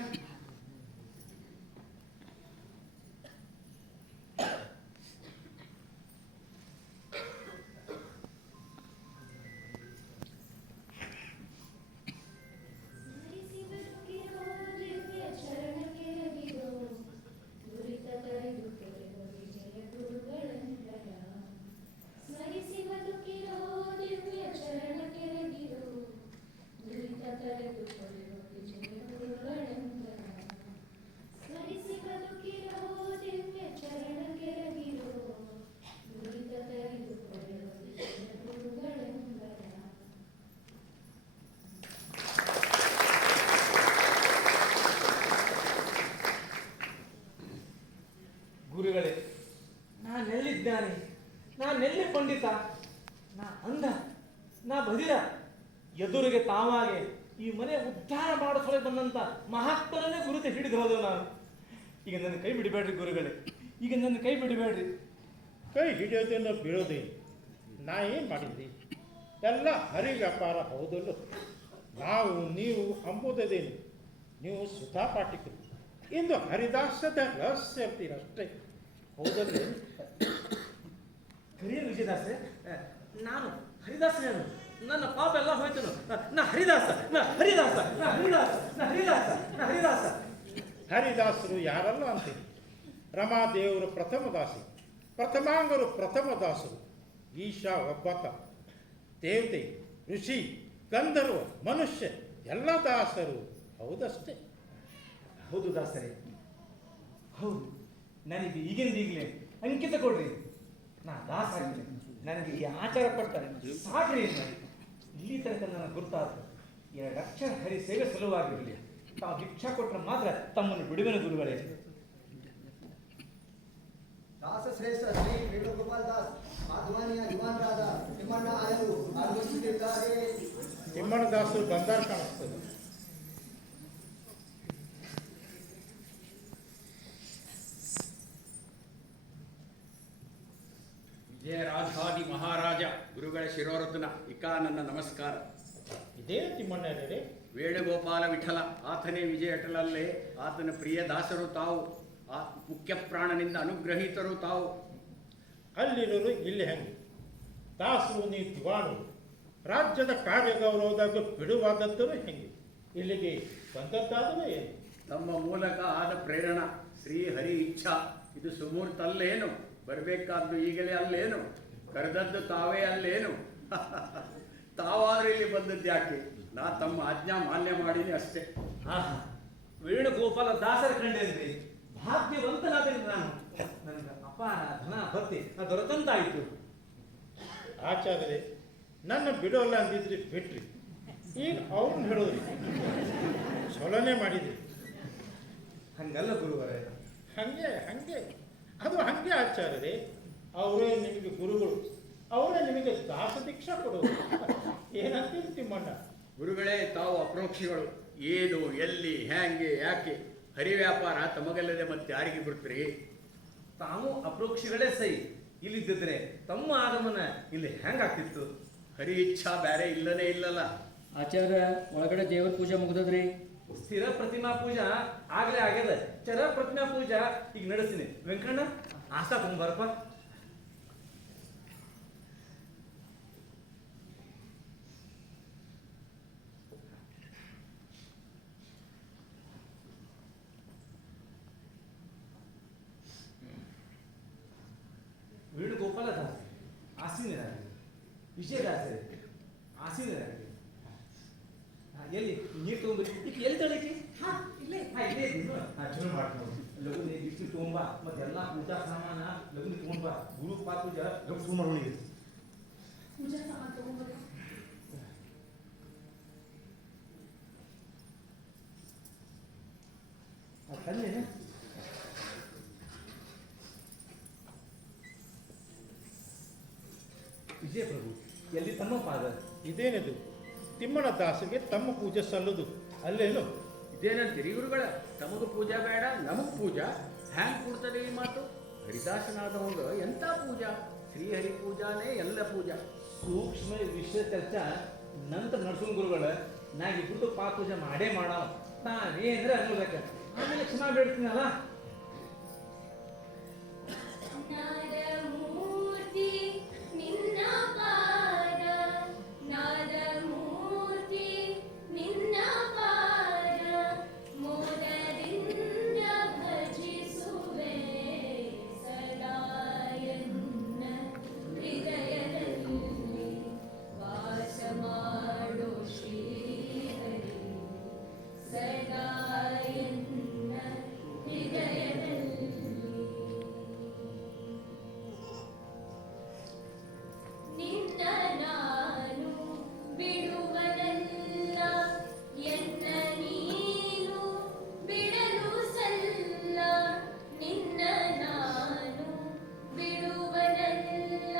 ಗುರುಗಳೇ, ನಾನೆಲ್ಲಿದ್ದಾನೆ? ನಾನೆಲ್ಲಿ ಪಂಡಿತ? ನಾ ಅಂಧ, ನಾ ಬದಿರ. ಎದುರಿಗೆ ತಾವಾಗೆ ಈ ಮನೆ ಉದ್ಧಾರ ಮಾಡಿಸೋಳೆ ಬಂದಂತ ಮಹಾತ್ಮರನ್ನೇ ಗುರುತು ಹಿಡಿದು ಹೋದವು ನಾನು. ಈಗ ನನ್ನ ಕೈ ಬಿಡಬೇಡ್ರಿ ಗುರುಗಳೇ, ಈಗ ನನ್ನ ಕೈ ಬಿಡಬೇಡ್ರಿ. ಕೈ ಹಿಡಿಯೋದೇನೋ ಬೀಳೋದೇನು? ನಾ ಏನು ಮಾಡಿದ್ರಿ? ಎಲ್ಲ ಹರಿ ವ್ಯಾಪಾರ ಹೌದಲ್ಲೋ. ನಾವು ನೀವು ಅಂಬುದೇನು? ನೀವು ಸುಧಾ ಪಾಟಿಕರು, ಇಂದು ಹರಿದಾಸದ ರಹಸ್ಯ ಇರ್ತೀರಷ್ಟೇ, ಹೌದಲ್ಲೇ? ಕರಿಯ ವಿಜಯದಾಸೆ, ನಾನು ಹರಿದಾಸನೇನು? ನನ್ನ ಪಾಪ ಎಲ್ಲ ಹೋಯ್ತನು. ನಾ ಹರಿದಾಸ, ನಾ ಹರಿದಾಸ, ನಾ ಹರಿದಾಸ, ನಾ ಹರಿದಾಸ, ನಾ ಹರಿದಾಸ. ಹರಿದಾಸರು ಯಾರಲ್ಲ ಅಂತೀರಿ? ರಮಾದೇವರು ಪ್ರಥಮ ದಾಸಿ, ಪ್ರಥಮಾಂಗರು ಪ್ರಥಮ ದಾಸರು, ಈಶಾ ಒಬ್ಬಾತ, ದೇವತೆ, ಋಷಿ, ಗಂಧರ್ವ, ಮನುಷ್ಯ ಎಲ್ಲ ದಾಸರು ಹೌದಷ್ಟೇ. ಹೌದು ದಾಸರೇ, ಹೌದು. ನನಗೆ ಈಗಿಂದೀಗಲೇ ಅಂಕಿತ ಕೊಡ್ರಿ, ನಾ ದಾಸ ಆಗಿಲ್ಲ. ನನಗೆ ಈ ಆಚಾರ ಕೊಡ್ತಾರೆ ಸಾಕ್ರಿ. ಇಲ್ಲಿ ತನಕ ನನ್ನ ಗುರುತಾದ 2 ಅಕ್ಷರ ಹರಿ ಸೇವೆ ಸಲುವಾಗಿರಲಿ. ತಾವು ಭಿಕ್ಷಾ ಕೊಟ್ಟರೆ ಮಾತ್ರ ತಮ್ಮನ್ನು ಬಿಡುವೆನು ಗುರುಗಳೇ. ದಾಸ ಶ್ರೇಷ್ಠ ಶ್ರೀ ವೇಣುಗೋಪಾಲ್ ದಾಸ್ ಮಾಧವಾನಿಯ ಯುವಾನರಾದ ತಿಮ್ಮಣ್ಣ ಆಯರು ಆಗಮಿಸುತ್ತಿದ್ದಾರೆ. ತಿಮ್ಮಣ್ಣ ದಾಸರು ಬಂದಾರ ಕಾಣಿಸ್ತದೆ. ವಿಜಯರಾಜಾದಿ ಮಹಾರಾಜ ಗುರುಗಳ ಶಿರೋರತ್ನ ಇಕಾ ನನ್ನ ನಮಸ್ಕಾರ. ಇದೇ ತಿಮ್ಮಣ್ಣ ವೇಣುಗೋಪಾಲ ವಿಠಲ ಆತನೇ ವಿಜಯಟಲಲ್ಲೇ ಆತನ ಪ್ರಿಯ ದಾಸರು ತಾವು, ಆ ಮುಖ್ಯ ಪ್ರಾಣನಿಂದ ಅನುಗ್ರಹೀತರು ತಾವು. ಅಲ್ಲಿರೋರು ಇಲ್ಲಿ ಹೆಂಗೆ ದಾಸರು ನೀ ದಿವಾಣು ರಾಜ್ಯದ ಕಾರ್ಯಗೌರವದಾಗ ಬಿಡುವಾದದ್ದರೂ ಹೆಂಗೆ ಇಲ್ಲಿಗೆ ಬಂದದ್ದಾದರೂ ಏನು? ತಮ್ಮ ಮೂಲಕ ಆದ ಪ್ರೇರಣ ಶ್ರೀ ಹರಿ ಇಚ್ಛಾ. ಇದು ಸುಮೂರ್ತ ಅಲ್ಲೇನು? ಬರಬೇಕಾದ್ದು ಈಗಲೇ ಅಲ್ಲೇನು? ಕರೆದದ್ದು ತಾವೇ ಅಲ್ಲೇನು? ತಾವಾದ್ರೂ ಇಲ್ಲಿ ಬಂದದ್ದು ಯಾಕೆ? ನಾ ತಮ್ಮ ಆಜ್ಞಾ ಮಾನ್ಯ ಮಾಡೀನಿ ಅಷ್ಟೇ. ವೇಣುಗೋಪಾಲ ದಾಸರ ಕಂಡೇನ್ರಿ, ಭಾಗ್ಯವಂತನಾದ್ರಿ ನಾನು. ನನಗೆ ಅಪಾರ ಧನ ಭಕ್ತಿ ದೊರೆತಂತಾಯಿತು. ಆಚಾರ್ಯ ನನ್ನ ಬಿಡೋಲ್ಲ ಅಂದಿದ್ರಿ ಬಿಟ್ರಿ, ಈಗ ಅವ್ರನ್ನ ಹೇಳೋದ್ರಿ ಚಲನೆ ಮಾಡಿದ್ರಿ. ಹಂಗಲ್ಲ ಗುರುವರೇ. ಹಂಗೆ ಅದು ಹಂಗೆ ಆಚಾರ್ಯರೇ. ಅವರೇ ನಿಮಗೆ ಗುರುಗಳು, ಅವರೇ ನಿಮಗೆ ದಾಸ ದೀಕ್ಷಾ ಕೊಡೋದು. ಏನಂತೀರಿ ತಿಮ್ಮಣ್ಣ? ಗುರುಗಳೇ, ತಾವು ಅಪ್ರೋಕ್ಷಿಗಳು. ಏನು, ಎಲ್ಲಿ, ಹ್ಯಾಂಗೆ, ಯಾಕೆ? ಹರಿ ವ್ಯಾಪಾರ ತಮಗಲ್ಲದೆ ಮತ್ತೆ ಯಾರಿಗೆ ಬಿಡ್ತೀರಿ? ತಾವು ಅಪ್ರೋಕ್ಷಿಗಳೇ ಸೈ. ಇಲ್ಲಿದ್ದಿದ್ರೆ ತಮ್ಮ ಆಗಮನ ಇಲ್ಲಿ ಹೆಂಗಾಗ್ತಿತ್ತು? ಹರಿ ಇಚ್ಛಾ ಬೇರೆ ಇಲ್ಲನೇ ಇಲ್ಲಲ್ಲ. ಆಚಾರ್ಯ, ಒಳಗಡೆ ದೇವರ ಪೂಜೆ ಮುಗ್ದದ್ರಿ. ಸ್ಥಿರ ಪ್ರತಿಮಾ ಪೂಜಾ ಆಗ್ಲೇ ಆಗ್ಯದ. ಚರ ಪ್ರತಿಮಾ ಪೂಜಾ ಈಗ ನಡೆಸ್ತೀನಿ. ವೆಂಕಣ್ಣ ಆಸ್ತಾ ತುಂಬಾರಪ್ಪ. ವೇಣುಗೋಪಾಲ ದಾಸ ಆಸೀನರಾಗಿ, ವಿಜಯದಾಸರೇ ಆಸೀನರಾಗಿ. ಎಲ್ಲಿ ನೀರು ತಗೊಂಡ್ರಿ? ಈಗ ಎಲ್ಲಿ ತಗೊಳ್ಳಿಕ್ಕೆ? ಇಲ್ಲೇ ಇಲ್ಲೇ ಚಲೋ ಮಾಡ್ಕೊಂಡು ಲಘುನೆ ಬಿಸಿ ತಗೊಂಬ, ಮತ್ತೆ ಎಲ್ಲ ಪೂಜಾ ಸಾಮಾನ ಲಘುನೆ ತಗೊಂಬ. ಗುರು ಪಾದ ಪೂಜಾ ಲಘು ಶುರು ಮಾಡೋಣ. ಪೂಜಾ ಸಾಮಾನು ತಗೊಂಡ್ಬರ. ತಂದೇನೆ ವಿಜಯ ಪ್ರಭು, ಎಲ್ಲಿ ತಮ್ಮ ಪಾದ? ಇದೇನಿದು? ತಿಮ್ಮಣ್ಣ ದಾಸರಿಗೆ ತಮ್ಮ ಪೂಜೆ ಸಲ್ಲುದು ಅಲ್ಲೇನು? ಇದೇನಂತೀರಿ ಗುರುಗಳ? ತಮಗೂ ಪೂಜಾ ಬೇಡ, ನಮಗ್ ಪೂಜಾ? ಹ್ಯಾಂಗ್ ಕೊಡ್ತದೆ ಈ ಮಾತು? ಹರಿದಾಸನಾದವಂಗ ಎಂತ ಪೂಜಾ? ಶ್ರೀಹರಿ ಪೂಜಾನೇ ಎಲ್ಲ ಪೂಜಾ. ಸೂಕ್ಷ್ಮ ವಿಷಯ ಚರ್ಚಾ ನಂತರ ನಡ್ಸೋಣ ಗುರುಗಳ. ನಾ ಇಬ್ಬರದು ಪಾದ ಪೂಜೆ ಮಾಡೇ ಮಾಡವ. ನಾವೇಂದ್ರೆ ಅನ್ಬೇಕ, ಆಮೇಲೆ ಕ್ಷಮಾ ಬೇಡ್ತೀನಲ್ಲ. ನಾದಮೂರ್ತಿ ನಿನ್ನ ಪಾದ, ನಾದಮೂರ್ತಿ ನಿನ್ನ ಪಾದ, ಮೋದದಿಂದ ಭಜಿಸುವೆ ಸದಾ ಎನ್ನ ಹೃದಯದಲ್ಲಿ ವಾಸ ಮಾಡೋ ಶ್ರೀಹರಿ ಸದಾ ಎನ್ನ ಹೃದಯದಲ್ಲಿ. ನಿನ್ನ ನಾನು ಬಿಡುವನಲ್ಲ, ಎನ್ನ ನೀನು ಬಿಡಲು ಸಲ್ಲ. ನಿನ್ನ ನಾನು ಬಿಡುವನಲ್ಲ,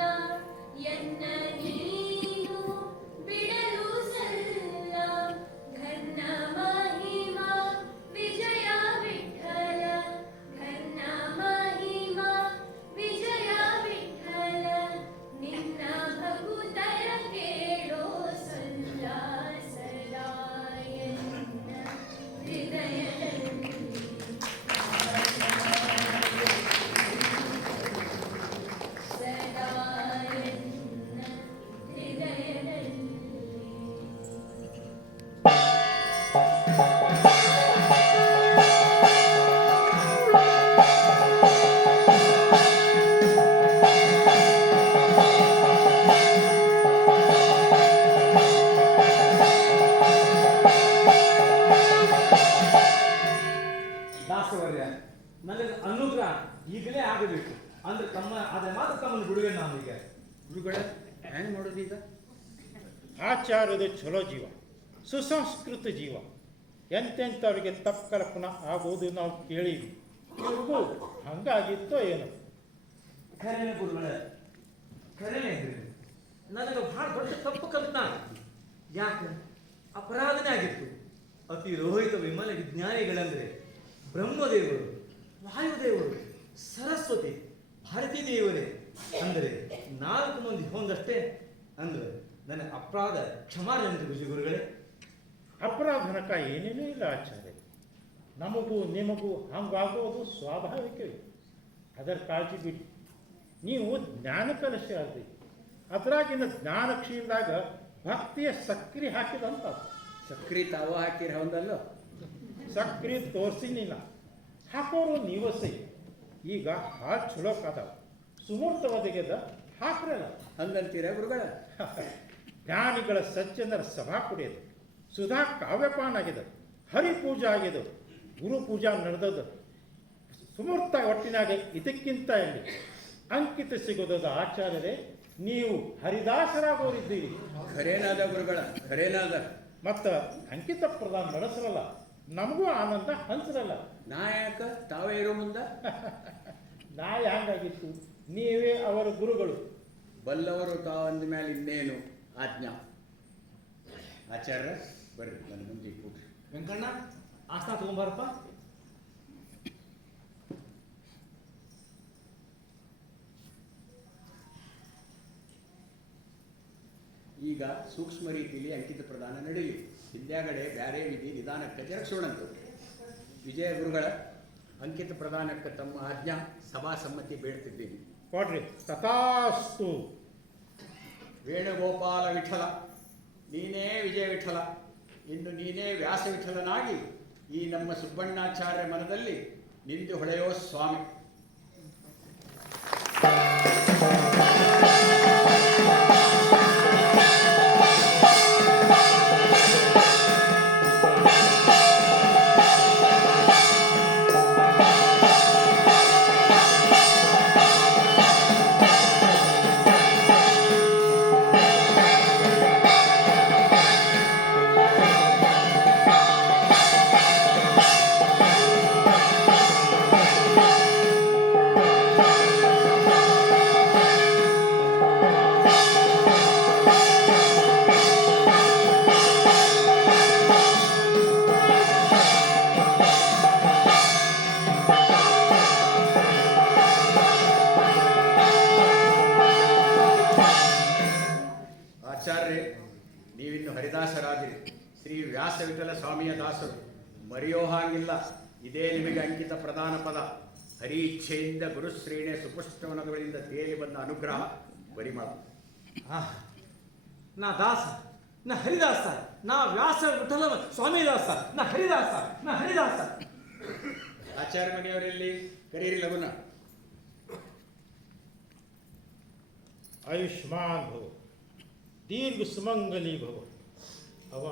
ಎನ್ನ ನೀನು ಬಿಡಲು ಸಲ್ಲ. ಘನ್ನ ಮಹಿಮಾ ವಿಜಯ ವಿಠಲ, ಘನ್ನ ಮಹಿಮಾ ವಿಜಯ ವಿಠಲ. ನಿನ್ನ ಭಗುತರ ಕೇಳೋ ಸಲ್ಲ ಸದಾ ಎನ್ನ ಹೃದಯದಲ್ಲಿ. ಸದಾ ಎನ್ನ ಹೃದಯದಲ್ಲಿ. ದಾಸವರ್ಯ, ನನಗೆ ಅನುಗ್ರಹ ಈಗಲೇ ಆಗಬೇಕು. ಅಂದ್ರೆ ತಮ್ಮ ಅದೇ ಮಾತ್ರ ತಮ್ಮನ್ನು ಬಿಡುವೆ ನಾನೀಗ. ಗುರುಗಳ ಹ್ಯಾಂಗ್ ಮಾಡೋದು ಈಗ? ಆಚಾರ್ಯದ ಚಲೋ ಜೀವ, ಸುಸಂಸ್ಕೃತ ಜೀವ. ಎಂತೆಂಥವ್ರಿಗೆ ತಪ್ಪು ಕಲ್ಪನಾ ಆಗೋದು ನಾವು ಕೇಳೀವಿ. ಇವ್ರಿಗೂ ಹಂಗಾಗಿತ್ತೋ ಏನೋ. ಖರೇನೆ ಗುರುಗಳ, ಖರೇನೆ ಅಂದ್ರಿ. ನನಗೆ ಬಹಳ ದೊಡ್ಡ ತಪ್ಪು ಕಲ್ಪನಾ. ಯಾಕೆ? ಅಪರಾಧನೇ ಆಗಿತ್ತು. ಅತಿ ರೋಹಿತ ವಿಮಲ ವಿಜ್ಞಾನಿಗಳಂದ್ರೆ ಬ್ರಹ್ಮದೇವರು, ವಾಯುದೇವರು, ಸರಸ್ವತಿ, ಭಾರತೀ ದೇವರೇ ಅಂದರೆ 4 ಮಂದಿ ಹೊಂದಷ್ಟೇ. ಅಂದ್ರೆ ನನ್ನ ಅಪರಾಧ ಕ್ಷಮಾರ್ಜನೆ ಗುರುಗಳೇ. ಅಪರಾಧನಕ ಏನೇನೂ ಇಲ್ಲ ಆಚಾರ್ಯ. ನಮಗೂ ನಿಮಗೂ ಹಂಗಾಗೋದು ಸ್ವಾಭಾವಿಕವೇ. ಅದರ ಕಾಳಜಿ ಬಿಡಿ. ನೀವು ಜ್ಞಾನ ಕಲಶ ಅಲ್ರಿ. ಅದರಾಗಿನ ಜ್ಞಾನ ಕ್ಷೀರದಾಗ ಭಕ್ತಿಯ ಸಕ್ರಿ ಹಾಕಿದಂತ. ಸಕ್ರಿ ತಾವ ಹಾಕಿರ ಹೌದಲ್ಲೋ? ಸಕ್ರಿ ತೋರಿಸಿನಿಲ್ಲ, ಹಾಕೋರು ನೀವ ಸೈ. ಈಗ ಹಾಲು ಚಲೋ ಕಾದಾವ, ಸುಮೂರ್ತ ಒದಗಿದ ಹಾಕ್ರಲ್ಲ ಹಂಗಂತೀರ ಗುರುಗಳ? ಜ್ಞಾನಿಗಳ ಸಜ್ಜನರ ಸಭಾ ಕುಡಿಯೋದು, ಸುಧಾ ಕಾವ್ಯಪಾನ ಆಗಿದೆ, ಹರಿಪೂಜೆ ಆಗಿದೆ, ಗುರು ಪೂಜಾ ನಡೆದದು. ಸುಮೂರ್ತ ಒಟ್ಟಿನಾಗ ಇದಕ್ಕಿಂತ ಇಲ್ಲಿ ಅಂಕಿತ ಸಿಗೋದದ ಆಚಾರ್ಯರೇ, ನೀವು ಹರಿದಾಸರಾಗೋರಿದ್ದೀರಿ. ಖರೇನಾದ ಗುರುಗಳ, ಖರೇನಾದ. ಮತ್ತು ಅಂಕಿತ ಪ್ರದಾನ ನಡೆಸರಲ್ಲ, ನಮಗೂ ಆನಂದ ಹಂಚರಲ್ಲ. ನಾ ಯಾಕ ತಾವೇ ಇರೋ ಮುಂದ? ನಾ ಹ್ಯಾಂಗಾಗಿತ್ತು, ನೀವೇ ಅವರ ಗುರುಗಳು. ಬಲ್ಲವರು ತಾವಂದ ಮೇಲೆ ಇನ್ನೇನು ಆಜ್ಞಾ. ಆಚಾರ್ಯ ಬರ್ರಿ, ನನ್ನ ಮುಂದೆ ಕೂಡ್ರಿ. ವೆಂಕಣ್ಣ ಆಸ್ತಾ ತಗೊಂಬಾರಪ್ಪ. ಈಗ ಸೂಕ್ಷ್ಮ ರೀತಿಯಲ್ಲಿ ಅಂಕಿತ ಪ್ರದಾನ ನಡೆಯಲಿ. ಹಿಂದ್ಯಾಗಡೆ ಬ್ಯಾರೆ ವಿಧಿ ನಿಧಾನಕ್ಕೆ ಜರುಗಿಸೋಣಂತು. ವಿಜಯ ಗುರುಗಳ ಅಂಕಿತ ಪ್ರದಾನಕ್ಕೆ ತಮ್ಮ ಆಜ್ಞಾ ಸಭಾ ಸಮ್ಮತಿ ಬೇಡ್ತಿದ್ದೀನಿ. ಕೊಡ್ರಿ. ತಥಾಸ್ತು. ವೇಣುಗೋಪಾಲ ವಿಠಲ, ನೀನೇ ವಿಜಯ ವಿಠಲ, ಇನ್ನು ನೀನೇ ವ್ಯಾಸ ವಿಠಲನಾಗಿ ಈ ನಮ್ಮ ಸುಬ್ಬಣ್ಣಾಚಾರ್ಯ ಮನದಲ್ಲಿ ನಿಂದು ಹೊಳೆಯೋ ಸ್ವಾಮಿ. ಆಚಾರ್ಯ, ನೀವಿನ್ನು ಹರಿದಾಸರಾದಿರಿ, ಶ್ರೀ ವ್ಯಾಸ ವಿಠಲ ಸ್ವಾಮಿಯ ದಾಸರು. ಮರೆಯೋ ಹಾಗಿಲ್ಲ, ಇದೇ ನಿಮಗೆ ಅಂಕಿತ ಪ್ರಧಾನ ಪದ. ಹರಿ ಇಚ್ಛೆಯಿಂದ ಗುರುಶ್ರೇಣೆ ಸುಪುಷ್ಟವನಗಳಿಂದ ತೇಲಿ ಬಂದ ಅನುಗ್ರಹ ಪರಿಮಳ. ನಾ ದಾಸ, ನಾ ಹರಿದಾಸ, ನಾ ವ್ಯಾಸ ವಿಠಲ ಸ್ವಾಮಿ ದಾಸ, ನಾ ಹರಿದಾಸ, ನಾ ಹರಿದಾಸ. ಆಚಾರ್ಯ ಮನೆಯವರಲ್ಲಿ ಕರೀರಿ ಲಗುನ. ಆಯುಷ್ಮಾನ್ ಭವ, ದೀರ್ಘ ಸುಮಂಗಲಿ ಭವ. ಅವ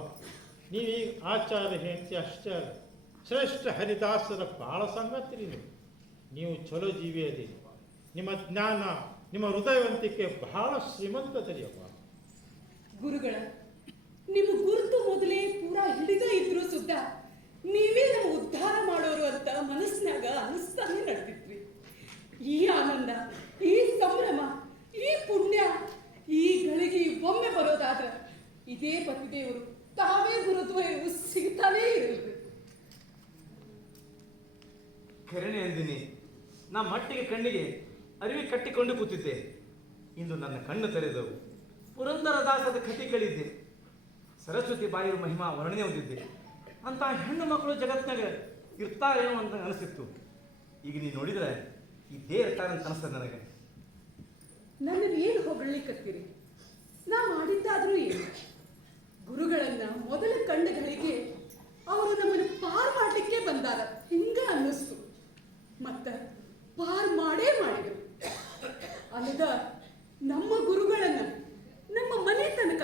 ನೀವೀಗ ಆಚಾರ್ಯ ಹೆಂಡತಿ ಅಷ್ಟೇ ಅಲ್ಲ, ಶ್ರೇಷ್ಠ ಹರಿದಾಸರ ಬಾಳ ಸಂಗತಿ. ನೀವು ಚಲೋ ಜೀವಿ ಅದೀರಿ. ನಿಮ್ಮ ಜ್ಞಾನ, ನಿಮ್ಮ ಹೃದಯವಂತಿಕೆ ಬಹಳ ಶ್ರೀಮಂತದರಿಯಪ್ಪ. ಗುರುಗಳ ನಿಮ್ಮ ಗುರುತು ಮೊದಲೇ ಪೂರಾ ಹಿಡಿದ ಇದ್ರು ಸುದ್ದ ನೀವೇ ನಮ್ಮ ಉದ್ಧಾರ ಮಾಡೋರು ಅಂತ ಮನಸ್ಸಿನಾಗ ಅನಿಸ್ತಾನೆ ನಡೆದಿದ್ವಿ. ಈ ಆನಂದ, ಈ ಸಂಭ್ರಮ, ಈ ಪುಣ್ಯ, ಈ ಗಳಿಗೆ ಒಮ್ಮೆ ಬರೋದಾದ್ರೆ ಇದೇ ಪತಿದೇವರು ತಾವೇ ಗುರುತ್ವ ಸಿಗ್ತಾನೇ ಇರಲ್ರಿ. ಖರೇನೆ ಅಂದಿನಿ, ನಾ ಮಟ್ಟಿಗೆ ಕಣ್ಣಿಗೆ ಅರಿವಿ ಕಟ್ಟಿಕೊಂಡು ಕೂತಿದ್ದೆ. ಇಂದು ನನ್ನ ಕಣ್ಣು ತೆರೆದವು. ಪುರಂದರದಾಸದ ಕಥೆ ಕೇಳಿದ್ದೆ, ಸರಸ್ವತಿ ಬಾಯಿಯ ಮಹಿಮಾ ವರ್ಣನೆ ಹೊಂದಿದ್ದೆ. ಅಂತ ಹೆಣ್ಣು ಮಕ್ಕಳು ಜಗತ್ತಿನಾಗ ಇರ್ತಾರೇನೋ ಅಂತ ಅನಿಸ್ತಿತ್ತು. ಈಗ ನೀನು ನೋಡಿದ್ರೆ ಇದ್ದೇ ಇರ್ತಾರಂತ ಅನಿಸ್ತದೆ ನನಗೆ. ನನ್ನನ್ನು ಏನು ಹೊಗಳಿಕತ್ತೀರಿ? ನಾ ಮಾಡಿದ್ದಾದ್ರೂ ಏನು? ಗುರುಗಳನ್ನ ಮೊದಲ ಕಂಡಗಳಿಗೆ ಅವರು ನಮ್ಮನ್ನು ಪಾರ್ ಮಾಡ್ಲಿಕ್ಕೆ ಬಂದಾರ ಹಿಂಗ ಅನ್ನಿಸ್ತು. ಮತ್ತ ಪಾರ್ ಮಾಡೇ ಮಾಡಿದರು. ಅಲ್ಲದ ನಮ್ಮ ಗುರುಗಳನ್ನ ನಮ್ಮ ಮನೆ ತನಕ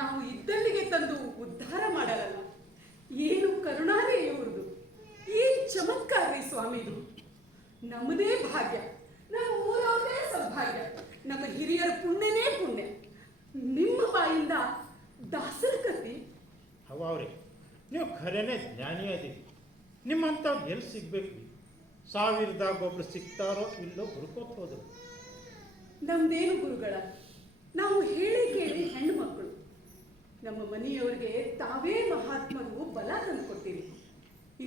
ನಾವು ಇದ್ದಲ್ಲಿಗೆ ತಂದು ಉದ್ಧಾರ ಮಾಡಲ್ಲ. ಏನು ಕರುಣಾನೇ ಇವ್ರದು, ಏನ್ ಚಮತ್ಕಾರ ರೀ ಸ್ವಾಮಿದು. ನಮ್ಮದೇ ಭಾಗ್ಯ, ನಮ್ಮ ಊರವ್ರದೇ ಸೌಭಾಗ್ಯ, ನಮ್ಮ ಹಿರಿಯರ ಪುಣ್ಯನೇ ಪುಣ್ಯ. ನಿಮ್ಮ ಬಾಯಿಂದ ದಾಸರ ಕತೆ. ಅವ್ರಿ ನೀವು ಖರೇನೆ ಜ್ಞಾನಿ ಅದೀರಿ. ನಿಮ್ಮಂಥವ್ರು ಎಲ್ಲಿ ಸಿಗ್ಬೇಕು? ಸಾವಿರದಾಗ ಒಬ್ರು ಸಿಗ್ತಾರೋ ಇಲ್ಲೋ ಹುಡ್ಕೋತ ಹೋದ್ರು. ನಮ್ದೇನು ಗುರುಗಳ, ನಾವು ಹೇಳಿ ಕೇಳಿ ಹೆಣ್ಣು ಮಕ್ಕಳು. ನಮ್ಮ ಮನೆಯವರಿಗೆ ತಾವೇ ಮಹಾತ್ಮರು ಬಲ ತಂದುಕೊಟ್ಟಿರಿ.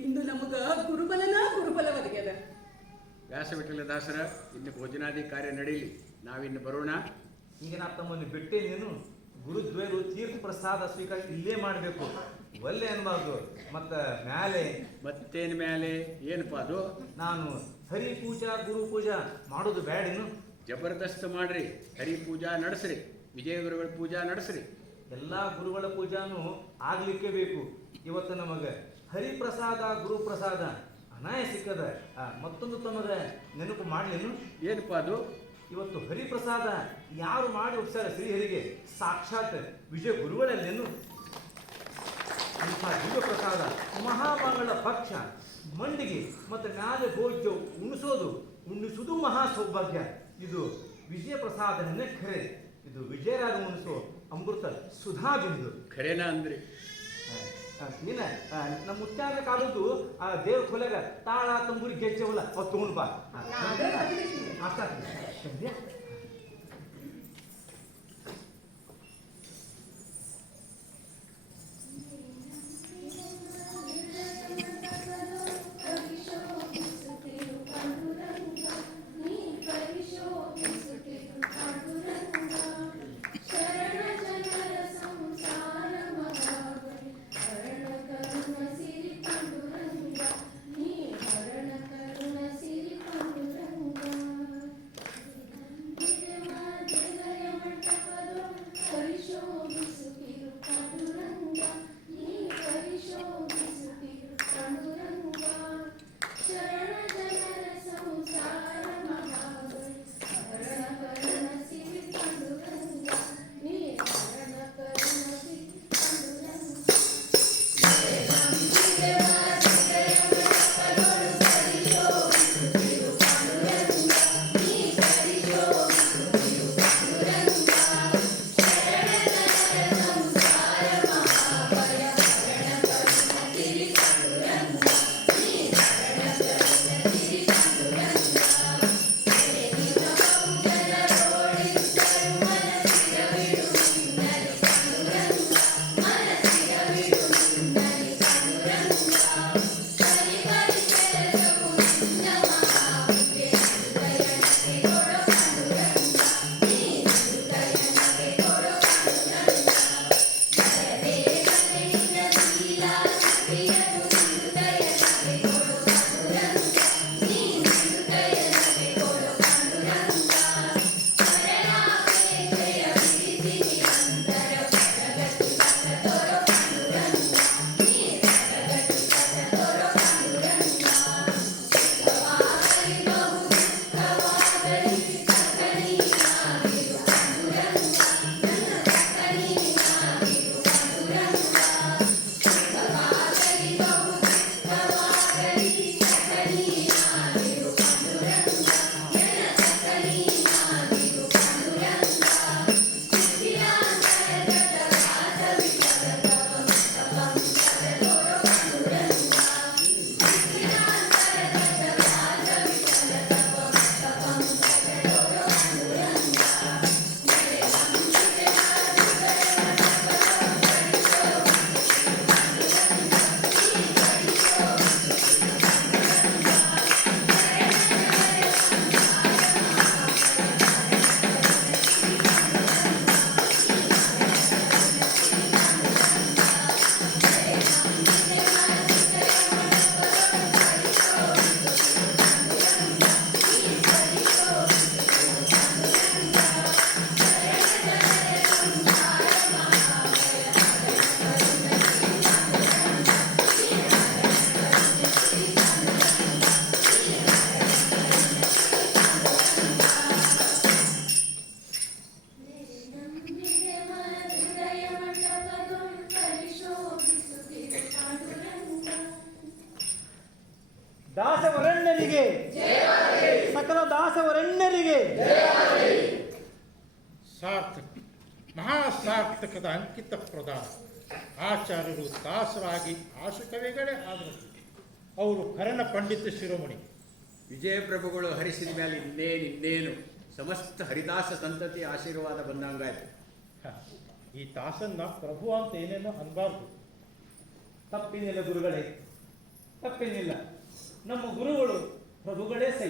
ಇಂದು ನಮಗ ಗುರುಬಲನ ಗುರುಬಲ ಒದಗ್ಯದ. ವ್ಯಾಸ ವಿಠಲ ದಾಸರ ಇನ್ನು ಭೋಜನಾದಿ ಕಾರ್ಯ ನಡೀಲಿ, ನಾವಿನ್ನು ಬರೋಣ. ಈಗ ನಾ ತಮ್ಮನ್ನು ಬಿಟ್ಟೆ, ನೀನು ಗುರುದ್ವೈರು ತೀರ್ಥ ಪ್ರಸಾದ ಸ್ವೀಕಾರ ಇಲ್ಲೇ ಮಾಡಬೇಕು, ಒಲ್ಲೆ ಅನ್ಬಾರ್ದು. ಮತ್ತ ಮ್ಯಾಲೆ ಮತ್ತೇನ್ ಮ್ಯಾಲೆ ಏನಪ್ಪ ಅದು? ನಾನು ಹರಿ ಪೂಜಾ ಗುರು ಪೂಜಾ ಮಾಡೋದು ಬ್ಯಾಡಿನು? ಜಬರ್ದಸ್ತ್ ಮಾಡ್ರಿ, ಹರಿ ಪೂಜಾ ನಡೆಸ್ರಿ, ವಿಜಯ ಗುರುಗಳ ಪೂಜಾ ನಡೆಸ್ರಿ. ಎಲ್ಲಾ ಗುರುಗಳ ಪೂಜಾನು ಆಗ್ಲಿಕ್ಕೆ ಬೇಕು. ಇವತ್ತು ನಮಗ ಹರಿಪ್ರಸಾದ ಗುರುಪ್ರಸಾದ ಅನಾಯ ಸಿಕ್ಕದ. ಮತ್ತೊಂದು ತಮಗ ನೆನಪು ಮಾಡ್ಲೇನು? ಏನಪ್ಪ ಅದು? ಇವತ್ತು ಹರಿಪ್ರಸಾದ ಯಾರು ಮಾಡಿ ಹೋಗ್ತಾರ ಶ್ರೀಹರಿಗೆ? ಸಾಕ್ಷಾತ್ ವಿಜಯ ಗುರುಗಳಲ್ಲೇನು? ಅಂಥ ದಿವ್ಯ ಪ್ರಸಾದ ಮಹಾಮಂಗಳ ಪಕ್ಷ ಮಂಡಿಗೆ ಮತ್ತು ಮ್ಯಾಲೆ ಭೋಜ್ಯ ಉಣಿಸುವುದು ಮಹಾ ಸೌಭಾಗ್ಯ. ಇದು ವಿಜಯ ಪ್ರಸಾದನೇ ಖರೆ. ಇದು ವಿಜಯರಾಗ ಉಣಿಸೋ ಅಮೃತ ಸುಧಾ ಬಿಂದು. ಖರೇನ ಅಂದ್ರಿ? ನೀನ ನಮ್ಮ ಮುತ್ಯಾನ ಕಾಲದ್ದು ಆ ದೇವ್ರ ಕೊಲೆಗ ತಾಳ ತಂಬೂರಿ ಗೆಜ್ಜೆವಲ್ಲ ಅವ್ ತಗೊಂಡ್ ಬಾ. ಅಷ್ಟ ದಾಸವರಣ್ಯರಿಗೆ, ಸಕಲ ದಾಸವರಣ್ಯರಿಗೆ ಸಾರ್ಥಕ, ಮಹಾಸಾರ್ಥಕದ ಅಂಕಿತ ಪ್ರದಾನ. ಆಚಾರ್ಯರು ದಾಸರಾಗಿ ಆಶುಕವಿಗಳೇ ಆದರು. ಅವರು ಕರ್ಣ ಪಂಡಿತ ಶಿರೋಮಣಿ. ವಿಜಯಪ್ರಭುಗಳು ಹರಿಸಿದ ಮೇಲೆ ಇನ್ನೇನು ಸಮಸ್ತ ಹರಿದಾಸ ಸಂತತಿ ಆಶೀರ್ವಾದ ಬಂದಂಗಾಯ್ತು. ಈ ದಾಸನ್ನ ಪ್ರಭು ಅಂತ ಏನೇನೋ ಅನ್ಬಾರ್ದು. ತಪ್ಪೇನಿಲ್ಲ ಗುರುಗಳೇ, ತಪ್ಪೇನಿಲ್ಲ. ನಮ್ಮ ಗುರುಗಳು ಪ್ರಭುಗಳೇ ಸೈ,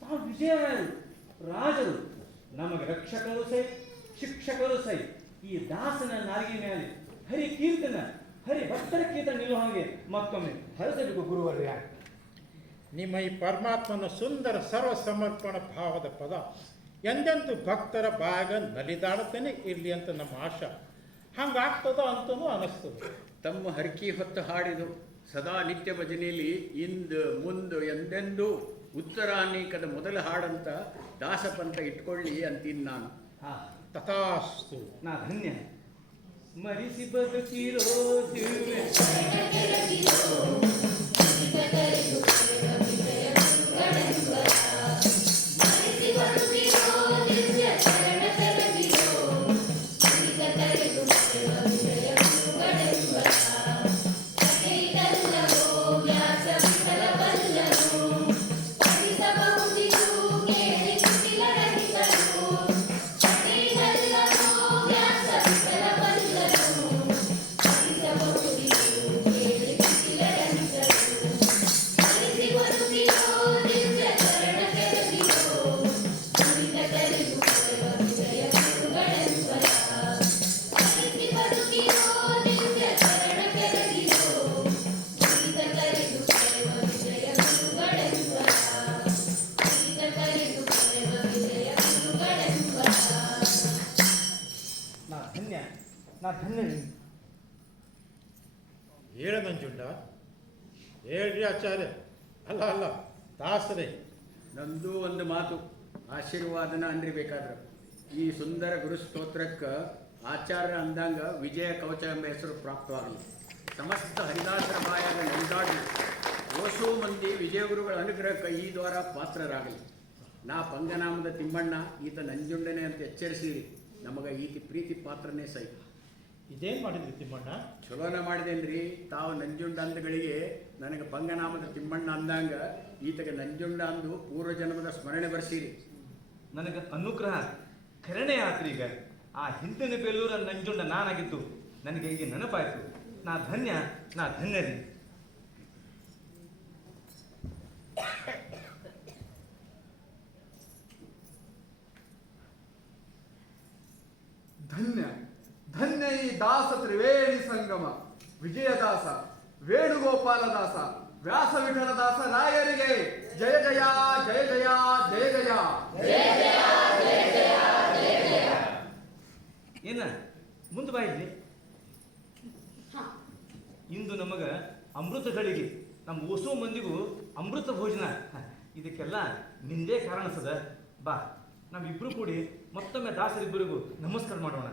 ತಾವು ವಿಜಯರಾಯರು, ರಾಜರು, ನಮಗೆ ರಕ್ಷಕರು ಸೈ, ಶಿಕ್ಷಕರು ಸೈ, ಈ ದಾಸನ ನಾಲಿಗೆ ಮೇಲೆ ಹರಿ ಕೀರ್ತನ ಹರಿ ಭಕ್ತರ ಕೀರ್ತನ ನಿಲ್ಲುವ ಹಾಗೆ ಮತ್ತೊಮ್ಮೆ ಹರಿಸಬೇಕು ಗುರುವರ್ಯ. ನಿಮ್ಮ ಈ ಪರಮಾತ್ಮನ ಸುಂದರ ಸರ್ವ ಸಮರ್ಪಣ ಭಾವದ ಪದ ಎಂದೆಂದು ಭಕ್ತರ ಬಾಯಾಗ ನಲಿದಾಡತೇನೆ ಇರಲಿ ಅಂತ ನಮ್ಮ ಆಶಾ. ಹಂಗಾಗ್ತದ ಅಂತನೂ ಅನಿಸ್ತದೆ. ತಮ್ಮ ಹರಕಿ ಹೊತ್ತು ಹಾಡಿದು ಸದಾ ನಿತ್ಯ ಭಜನೆಯಲ್ಲಿ ಇಂದು ಮುಂದು ಎಂದೆಂದೂ ಉತ್ತರಾನೇಕದ ಮೊದಲ ಹಾಡಂತ ದಾಸಪಂಥ ಇಟ್ಕೊಳ್ಳಿ ಅಂತೀನಿ ನಾನು. ತಥಾಸ್ತು. ನಾ ಧನ್ಯ. ಮರಿಸಿ ಬದುಕಿರೋ ದಿವ್ಯ ಹೇಳ ನಂಜುಂಡ, ಹೇಳ್ರಿ ಆಚಾರ್ಯ. ಅಲ್ಲ ಅಲ್ಲ ದಾಸರೇ, ನಂದು ಒಂದು ಮಾತು ಆಶೀರ್ವಾದನ ಅನ್ರಿ ಬೇಕಾದ್ರೆ. ಈ ಸುಂದರ ಗುರುಸ್ತೋತ್ರಕ್ಕೆ ಆಚಾರ್ಯ ಅಂದಂಗ ವಿಜಯ ಕವಚ ಎಂಬ ಹೆಸರು ಪ್ರಾಪ್ತವಾಗಲಿ. ಸಮಸ್ತ ಹರಿದಾಸರ ಬಾಯಾಗ ನಡೆದಾಡಲಿ. ಓಸೋ ಮಂದಿ ವಿಜಯಗುರುಗಳ ಅನುಗ್ರಹಕ್ಕೆ ಈ ದ್ವಾರ ಪಾತ್ರರಾಗಲಿ. ನಾ ಪಂಗನಾಮದ ತಿಮ್ಮಣ್ಣ, ಈತ ನಂಜುಂಡನೆ ಅಂತ ಎಚ್ಚರಿಸಿರಿ. ನಮಗೆ ಈತಿ ಪ್ರೀತಿ ಪಾತ್ರನೇ ಸೈ. ಇದೇನು ಮಾಡಿದ್ರಿ ತಿಮ್ಮಣ್ಣ? ಚಲೋನ ಮಾಡಿದೇನ್ರಿ. ತಾವು ನಂಜುಂಡ ಅಂದಗಳಿಗೆ ನನಗೆ ಪಂಗನಾಮದ ತಿಮ್ಮಣ್ಣ ಅಂದಂಗ ಈತಗೆ ನಂಜುಂಡ ಅಂದು ಪೂರ್ವ ಜನ್ಮದ ಸ್ಮರಣೆ ಬರ್ಸಿರಿ. ನನಗೆ ಅನುಗ್ರಹ ಕರಣೆ ಆತ್ರಿ. ಈಗ ಆ ಹಿಂದಿನ ಬೇಲೂರ ನಂಜುಂಡ ನಾನಾಗಿದ್ದು ನನಗೆ ಈಗ ನೆನಪಾಯಿತು. ನಾ ಧನ್ಯ, ನಾ ಧನ್ಯರಿ. ಧನ್ಯ ಧನ್ಯ ಈ ದಾಸ ತ್ರಿವೇಣಿ ಸಂಗಮ. ವಿಜಯದಾಸ, ವೇಣುಗೋಪಾಲದಾಸ, ವ್ಯಾಸ ವಿಠಲದಾಸ ರಾಯರಿಗೆ ಜಯ ಜಯ ಜಯ ಜಯ ಜಯ ಜಯ. ಏನ ಮುಂದೆ ಬಾ ಇಲ್ಲಿ. ಇಂದು ನಮಗ ಅಮೃತ ಗಳಿಗೆ, ನಮ್ಮ ಓಸೋ ಮಂದಿಗೂ ಅಮೃತ ಭೋಜನ. ಇದಕ್ಕೆಲ್ಲ ನಿಂದೇ ಕಾರಣ ಸದ. ಬಾ, ನಾವಿಬ್ರು ಕೂಡಿ ಮತ್ತೊಮ್ಮೆ ದಾಸರಿಬ್ಬರಿಗೂ ನಮಸ್ಕಾರ ಮಾಡೋಣ.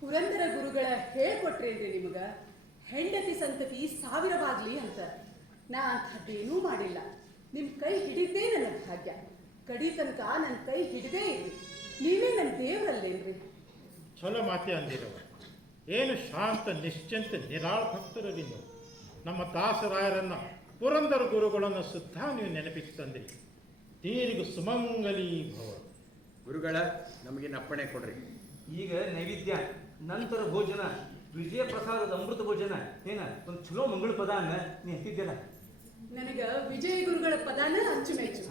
ಪುರಂದರ ಗುರುಗಳ ಹೇಳ್ಕೊಟ್ರೇನ್ರಿ ನಿಮಗ ಹೆಂಡತಿ ಸಂತತಿ ಸಾವಿರವಾಗ್ಲಿ ಅಂತ. ನಾ ಅಂಥದ್ದೇನೂ ಮಾಡಿಲ್ಲ. ನಿಮ್ ಕೈ ಹಿಡಿದೇ ನನ್ನ ಭಾಗ್ಯ. ಕಡಿ ತನಕ ನನ್ನ ಕೈ ಹಿಡಿದೇ ಇರ್ರಿ. ನೀವೇ ನನ್ನ ದೇವರಲ್ಲೇನ್ರಿ. ಚಲೋ ಮಾತೆ ಅಂದಿರವ. ಏನು ಶಾಂತ ನಿಶ್ಚಿಂತ ನಿರಾಳ ಭಕ್ತರಲ್ಲಿ ನೀವು. ನಮ್ಮ ದಾಸರಾಯರನ್ನ ಪುರಂದರ ಗುರುಗಳನ್ನು ಸುದ್ದ ನೀವು ನೆನಪಿಸಿ ತಂದ್ರಿ. ತೀರಿಗೂ ಸುಮಂಗಲಿ ಭವ. ಗುರುಗಳ ನಮಗೆ ನಪ್ಪಣೆ ಕೊಡ್ರಿ. ಈಗ ನೈವೇದ್ಯ, ನಂತರ ಭೋಜನ, ವಿಜಯ ಪ್ರಸಾದದ ಅಮೃತ ಭೋಜನ. ಏನ ಒಂದು ಚಲೋ ಮಂಗಳ ಪದ ಅನ್ನ ನೀ ಎತ್ತಿದ್ಯಲ್ಲ. ನನಗ ವಿಜಯ ಗುರುಗಳ ಪದಾನ ಅಚ್ಚುಮೆಚ್ಚು.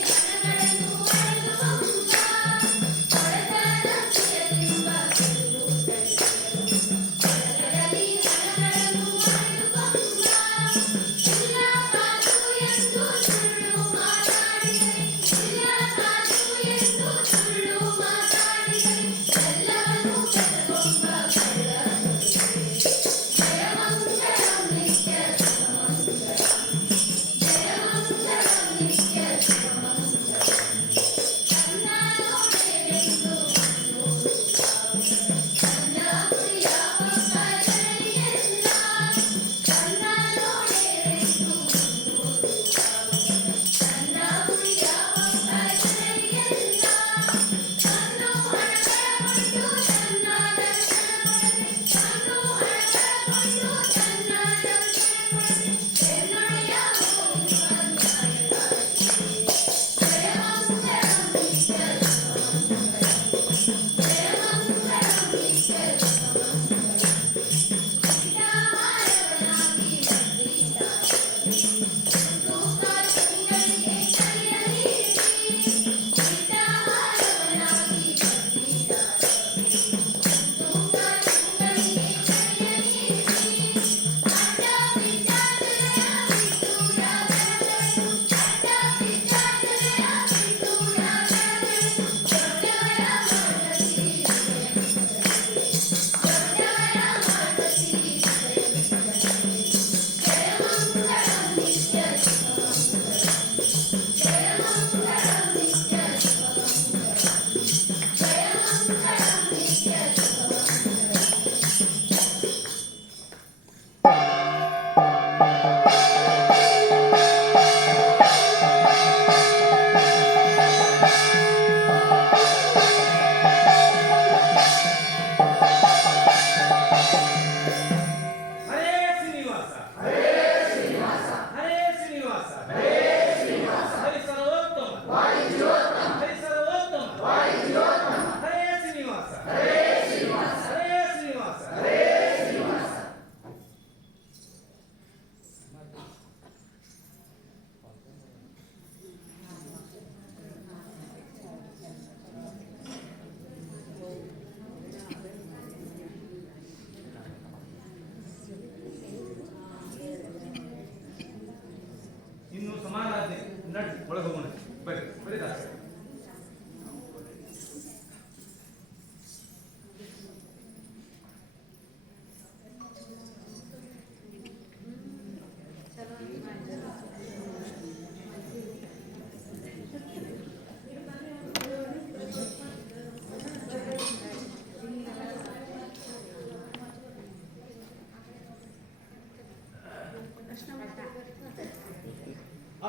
Yeah.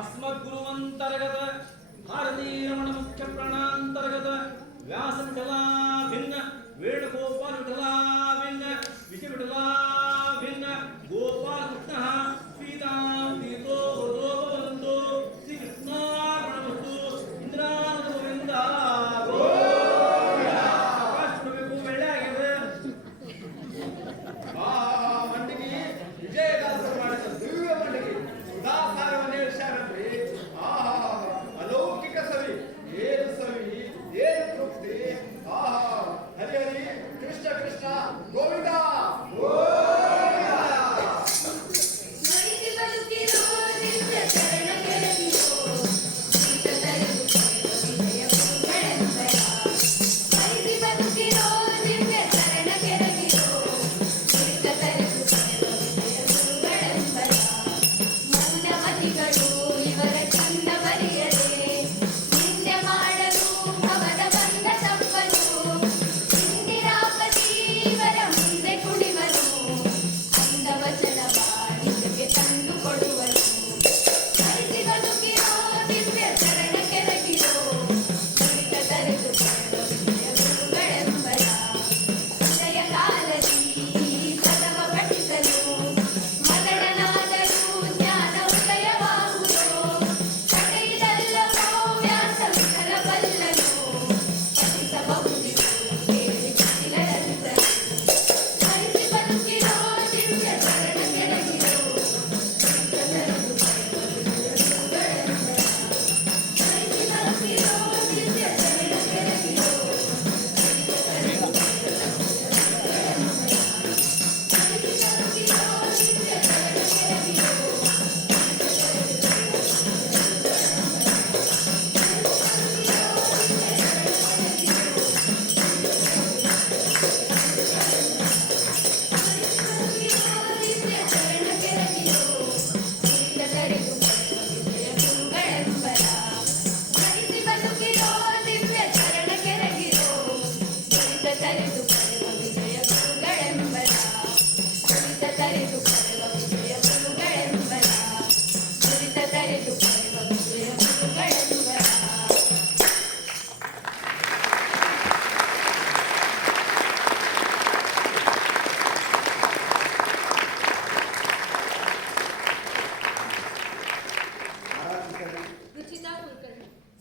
ಅಸ್ಮದ್ ಗುರುವಂತರ್ಗತ ಭಾರತೀಯ ರಮಣ ಮುಖ್ಯ ಪ್ರಾಣಾಂತರ್ಗತ ವ್ಯಾಸ ವಿಠಲ ಭಿನ್ನ ವೇಣುಗೋಪಾಲ ವಿಠಲ ಭಿನ್ನ ವಿಜಯ ವಿಠಲ ಭಿನ್ನ ಗೋಪಾಲ ಕೃಷ್ಣ ಪೀತಾಂಬಿತೋ ಗೋವಂತೋ ಶ್ರೀ ಕೃಷ್ಣಾರ್ಪಣಮಸ್ತು ಇಂದ್ರಾನಂದ ಗೋವಿಂದ ಮಂಡಿಗೆ ವಿಜಯದಾಸರು ಮಾಡಿದ ದಿವ್ಯ ಮಂಡಿಗೆ ಸುಧಾಸಾರವನ್ನು ಹೇಳ್ಯಾರಲ್ರಿ. ಅಲೌಕಿಕ ಸವಿ, ಏನು ಸವಿ, ಏನು ತೃಪ್ತಿ. ಹರಿ ಹರಿ ಕೃಷ್ಣ ಕೃಷ್ಣ ಗೋವಿಂದ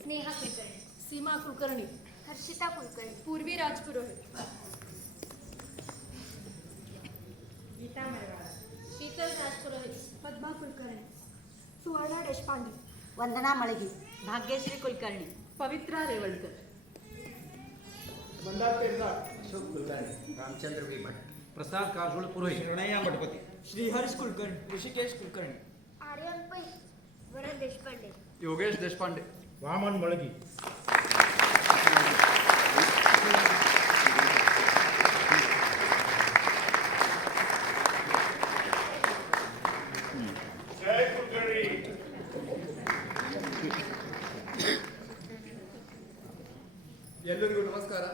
स्नेहा कुलकर्णी, सीमा कुलकर्णी, हर्षिता कुलकर्णी, पूर्वी राजपुरोहित, गीता मरवाड़ा, शीतल राजपुरोहित, पद्मा कुलकर्णी, सुवर्णा देशपांडे, ವಂದನಾ ಮಳಗಿ, ಭಾಗ್ಯಶ್ರೀ ಕುಲಕರ್ಣಿ, पवित्रा रेवणकर, अशोक कुलकर्णी, रामचंद्र वी भट्ट, प्रसाद काजोळ पुरोहित, शरणಯ್ಯ मठपती, श्रीहर्ष कुलकर्णी, ऋषिकेश कुलकर्णी, आर्यन पै, वरण देशपांडे, ಯೋಗೇಶ್ ದೇಶಪಾಂಡೆ. ವಾಮನ್ ಮಳಗಿ, ಎಲ್ಲರಿಗೂ ನಮಸ್ಕಾರ.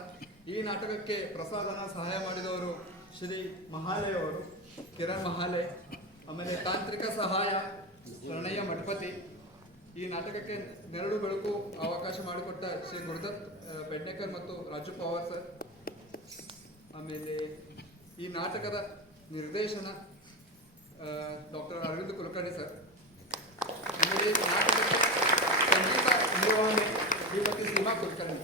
ಈ ನಾಟಕಕ್ಕೆ ಪ್ರಸಾದನ ಸಹಾಯ ಮಾಡಿದವರು ಶ್ರೀ ಮಹಾಲೆ ಅವರು, ಕಿರಣ್ ಮಹಾಲೆ. ಆಮೇಲೆ ತಾಂತ್ರಿಕ ಸಹಾಯ ಶರಣಯ್ಯ ಮಠಪತಿ. ಈ ನಾಟಕಕ್ಕೆ ನೆರಳು ಬೆಳಕು ಅವಕಾಶ ಮಾಡಿಕೊಟ್ಟ ಶ್ರೀ ಗುರುದತ್ ಬೆಡ್ನೇಕರ್ ಮತ್ತು ರಾಜು ಪವಾರ್ ಸರ್. ಆಮೇಲೆ ಈ ನಾಟಕದ ನಿರ್ದೇಶನ ಡಾಕ್ಟರ್ ಅರವಿಂದ್ ಕುಲಕರ್ಣಿ ಸರ್. ಆಮೇಲೆ ಈ ನಾಟಕಕ್ಕೆ ಸಂಗೀತ ನಿರ್ವಹಣೆ ಶ್ರೀಮತಿ ಸೀಮಾ ಕುಲಕರ್ಣಿ.